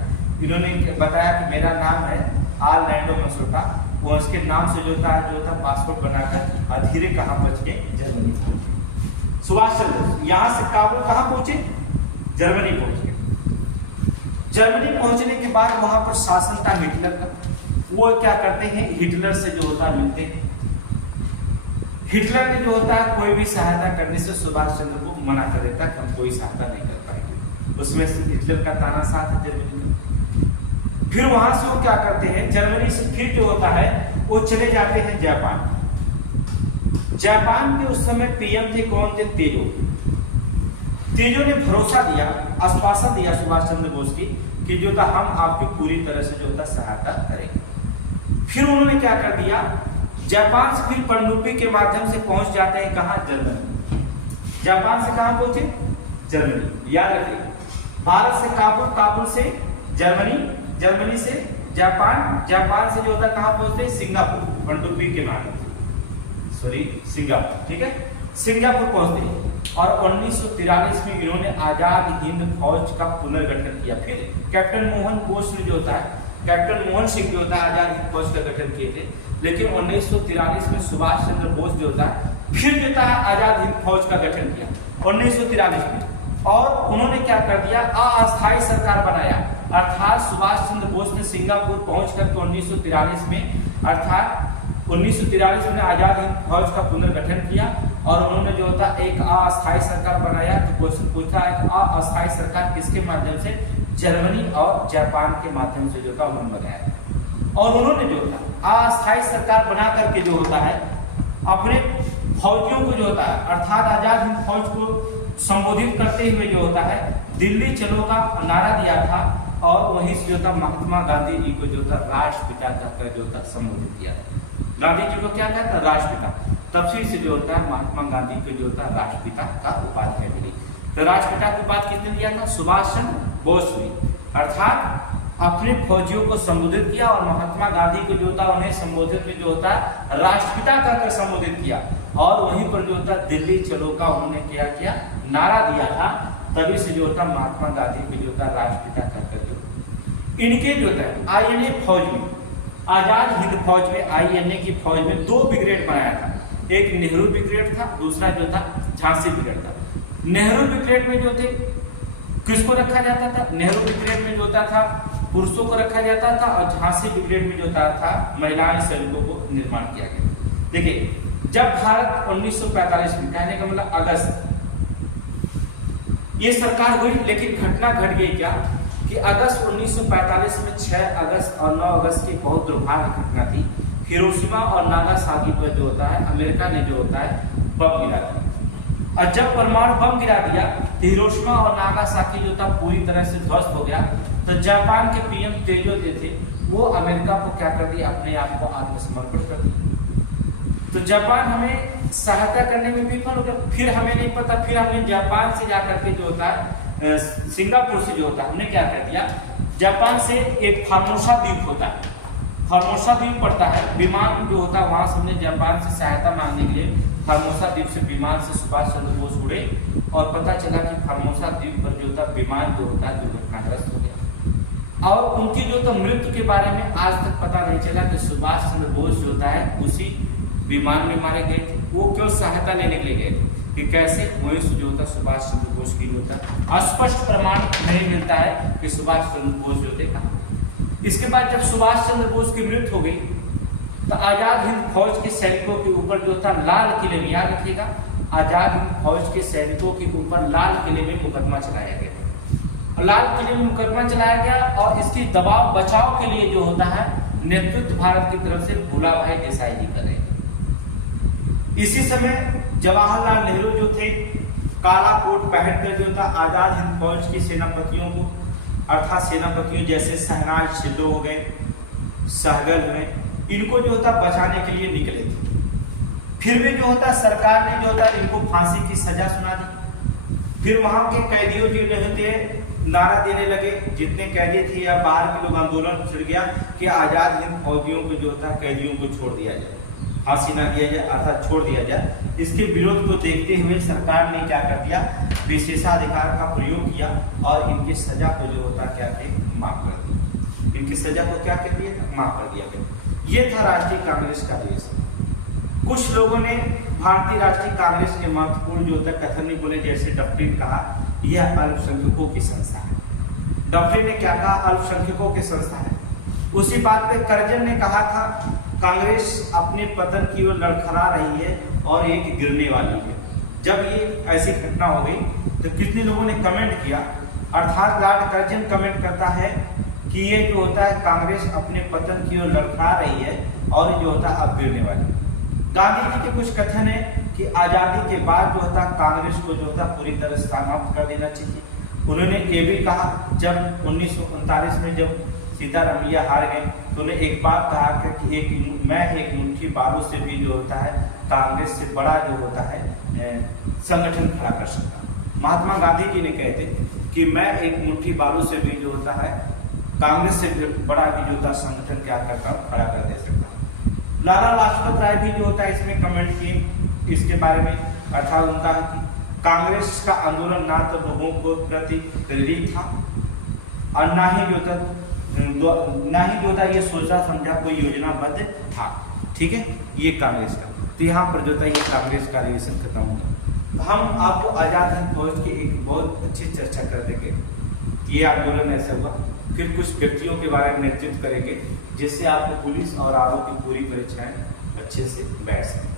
इन्होंने बताया कि मेरा नाम है ऑरलैंडो मैसोटा। वो उसके नाम से जो होता पासपोर्ट बनाकर धीरे कहाँ पहुंच गए? जर्मनी पहुंचे। सुभाष चंद्र बोस यहाँ से काबुल कहाँ पहुंचे? जर्मनी पहुंच गए। जर्मनी पहुंचने के बाद वहां पर शासन था हिटलर का। वो क्या करते हैं, हिटलर से जो होता मिलते हैं। हिटलर ने जो होता है कोई भी सहायता करने से सुभाष चंद्र को मना कर देता कि हम कोई सहायता नहीं कर पाएंगे। उसमें से हिटलर का तानाशाह है जर्मनी का। फिर वहां से वो क्या करते हैं, जर्मनी से फिर जो होता है वो चले जाते हैं जापान। जापान के उस समय पीएम थे कौन थे? तेजो ने भरोसा दिया, आश्वासन दिया सुभाष चंद्र बोस की कि जो था हम आपकी पूरी तरह से जो होता सहायता करेंगे। फिर उन्होंने क्या कर दिया, जापान से फिर पनडुब्बी के माध्यम से पहुंच जाते हैं कहां? जर्मनी। जापान से कहां पहुंचे? जर्मनी। याद रखिए, भारत से काबुल, काबुल से जर्मनी, जर्मनी से जापान, जापान से जो होता कहां पहुंचते? सिंगापुर, पनडुब्बी के माध्यम से, सिंगापुर। ठीक है, सिंगापुर पहुंचते। और 1943 में इन्होंने आजाद हिंद फौज का पुनर्गठन किया। फिर कैप्टन मोहन बोस ने जो होता है, कैप्टन मोहन सिंह जो होता है आजाद हिंद फौज का गठन किए थे। लेकिन 1943 में सुभाष चंद्र बोस जो होता है फिर जो होता है आजाद हिंद फौज का गठन किया 1943 में। और उन्होंने क्या कर दिया, अस्थायी सरकार बनाया। अर्थात सुभाष चंद्र बोस ने सिंगापुर पहुंच करके 1943 में, अर्थात 1943 में आजाद हिंद फौज का पुनर्गठन किया। और उन्होंने जो होता एक अस्थायी सरकार बनाया। तो क्वेश्चन पूछा है कि अस्थायी सरकार किसके माध्यम से? जर्मनी और जापान के माध्यम से जो था उन्होंने बनाया। और उन्होंने जो होता अस्थायी सरकार बना करके जो होता है अपने फौजियों को जो होता है, अर्थात आजाद हिंद फौज को संबोधित करते हुए जो होता है दिल्ली चलो का नारा दिया था। और वहीं से जो था महात्मा गांधी जी को जो था राष्ट्रपिता कहकर जो था संबोधित किया था। गांधी जी को क्या कहता? राष्ट्रपिता। तब से जो होता है महात्मा गांधी को जो होता है राष्ट्रपिता का उपाधि मिली। तो राष्ट्रपिता की बात किसने दिया था? सुभाष चंद्र बोस ने। अर्थात अपने फौजियों को संबोधित किया और महात्मा गांधी को जो होता उन्हें संबोधित में जो होता राष्ट्रपिता कहकर संबोधित किया। और वहीं पर जो होता दिल्ली चलो का उन्होंने क्या किया, नारा दिया था। तभी से जो होता महात्मा गांधी को जो होता राष्ट्रपिता कहकर जो इनके जो होता आईएनए फौज में, आजाद हिंद फौज में, आईएनए की फौज में 2 ब्रिगेड बनाया था। एक नेहरू ब्रिगेड था, दूसरा जो था झांसी ब्रिगेड था। नेहरू ब्रिगेड में जो थे किसको रखा जाता था? नेहरू ब्रिगेड में जो होता था पुरुषों को रखा जाता था। और झांसी ब्रिगेड में जो होता था महिलाएं सैनिकों को निर्माण किया गया। देखिए, जब भारत 1945 में, कहने का मतलब अगस्त, ये सरकार हुई। लेकिन घटना घट गई क्या कि अगस्त 1945 में 6 अगस्त और 9 अगस्त की बहुत दुर्भाग्य घटना थी। हिरोशिमा और नागासाकी पर जो होता है अमेरिका ने जो होता है बम गिरा दिया। और जब परमाणु बम गिरा दिया तो हिरोशिमा और नागासाकी जो था पूरी तरह से ध्वस्त हो गया। तो जापान के पीएम तेजो जे थे वो अमेरिका को क्या कर दिया, अपने आप को आत्मसमर्पण कर दिया। तो जापान हमें सहायता करने में विफल हो गया। फिर हमें नहीं पता, फिर हमने जापान से जाकर के जो होता है सिंगापुर से जो होता है हमने क्या कर दिया, जापान से एक फार्मोसा द्वीप होता है, फार्मोसा द्वीप पड़ता है, विमान जो होता है वहां से हमने जापान से सहायता मांगने के लिए फार्मोसा द्वीप से विमान से सुभाष चंद्र बोस उड़े और पता चला कि फार्मोसा द्वीप पर जो होता विमान जो होता है दुर्घटनाग्रस्त हो गया। और उनकी जो तो मृत्यु के बारे में आज तक पता नहीं चला कि सुभाष चंद्र बोस जो होता है उसी विमान में मारे गए थे। वो क्यों सहायता लेने के लिए गए थे कि कैसे, वही जो होता सुभाष चंद्र बोस की जो होता अस्पष्ट प्रमाण नहीं मिलता है कि सुभाष चंद्र बोस जो थे कहा। इसके बाद जब सुभाष चंद्र बोस की मृत्यु हो गई तो आजाद हिंद फौज के सैनिकों के ऊपर जो था लाल किले में, याद रखिएगा, आजाद हिंद फौज के सैनिकों के ऊपर लाल किले में मुकदमा चलाया गया। लाल किले में मुकदमा चलाया गया और इसकी दबाव बचाव के लिए जो होता है नेतृत्व भारत की तरफ से भूला भाई देसाई जी कर रहे थे। इसी समय जवाहरलाल नेहरू जो थे काला कोट पहनकर जो था आजाद हिंद फौज के सेनापतियों को, अर्थात सेनापतियों जैसे शहनाज छिल्लो हो गए, सहगल हुए, इनको जो होता बचाने के लिए निकले थे। फिर भी जो होता सरकार ने जो होता इनको फांसी की सजा सुना दी। फिर वहां के कैदियों जो होते नारा देने लगे, जितने कैदी थे या बाहर के लोग, आंदोलन छिड़ गया कि आजाद हिंद फौजियों को जो होता कैदियों को छोड़ दिया जाए, फांसी ना दिया जाए, अर्थात छोड़ दिया जाए। इसके विरोध को देखते हुए सरकार ने क्या कर दिया, विशेषाधिकार का प्रयोग किया और इनकी सजा को जो होता क्या किया, माफ कर दिया। इनकी सजा को क्या कर दिया, माफ कर दिया गया। ये था राष्ट्रीय कांग्रेस का देश। कुछ लोगों ने भारतीय राष्ट्रीय कांग्रेस के महत्वपूर्ण जो होता कथन नहीं बोले, जैसे डॉक्ट्रिन कहा यह अल्पसंख्यकों की संस्था है। डॉक्ट्रिन ने क्या कहा, अल्पसंख्यकों की संस्था है। उसी बात पे करजन ने कहा था कांग्रेस अपने पतन की ओर लड़खड़ा रही है और एक गिरने वाली है। जब ये ऐसी घटना हो गई तो कितने लोगों ने कमेंट किया, अर्थात लॉर्ड कर्जन कमेंट करता है कि ये जो होता है कांग्रेस अपने पतन की ओर लड़खड़ा रही है और जो होता है अब गिरने वाली। गांधी जी के कुछ कथन है कि आजादी के बाद जो होता कांग्रेस को जो होता पूरी तरह समाप्त कर देना चाहिए। उन्होंने ये भी कहा, जब 1939 में जब सीतारामैया हार गए तो उन्हें एक बात कहा कि मैं एक मुट्ठी बालू से भी जो होता है कांग्रेस से बड़ा जो होता है संगठन खड़ा कर सकता। महात्मा गांधी जी ने कहते कि मैं एक मुट्ठी बालू से भी जो होता है कांग्रेस से बड़ा भी जो होता संगठन क्या करता खड़ा कर दे सकता। लाला लाजपत राय भी जो होता है इसमें कमेंट किए इसके बारे में, अर्थात उनका कांग्रेस का आंदोलन ना तो लोगों को प्रति प्रेरित था और ना ही जो था ये सोचा समझा कोई योजनाबद्ध था। ठीक है, ये कांग्रेस का। तो यहाँ पर जो था ये कांग्रेस का अधिवेशन खत्म होगा। तो हम आपको आजाद हिंद फौज की एक बहुत अच्छी चर्चा कर देंगे, ये आंदोलन ऐसा हुआ। फिर कुछ व्यक्तियों के बारे में नेतृत्व करेंगे जिससे आपको पुलिस और आरओ की पूरी परीक्षाएं अच्छे से बैठ सकें।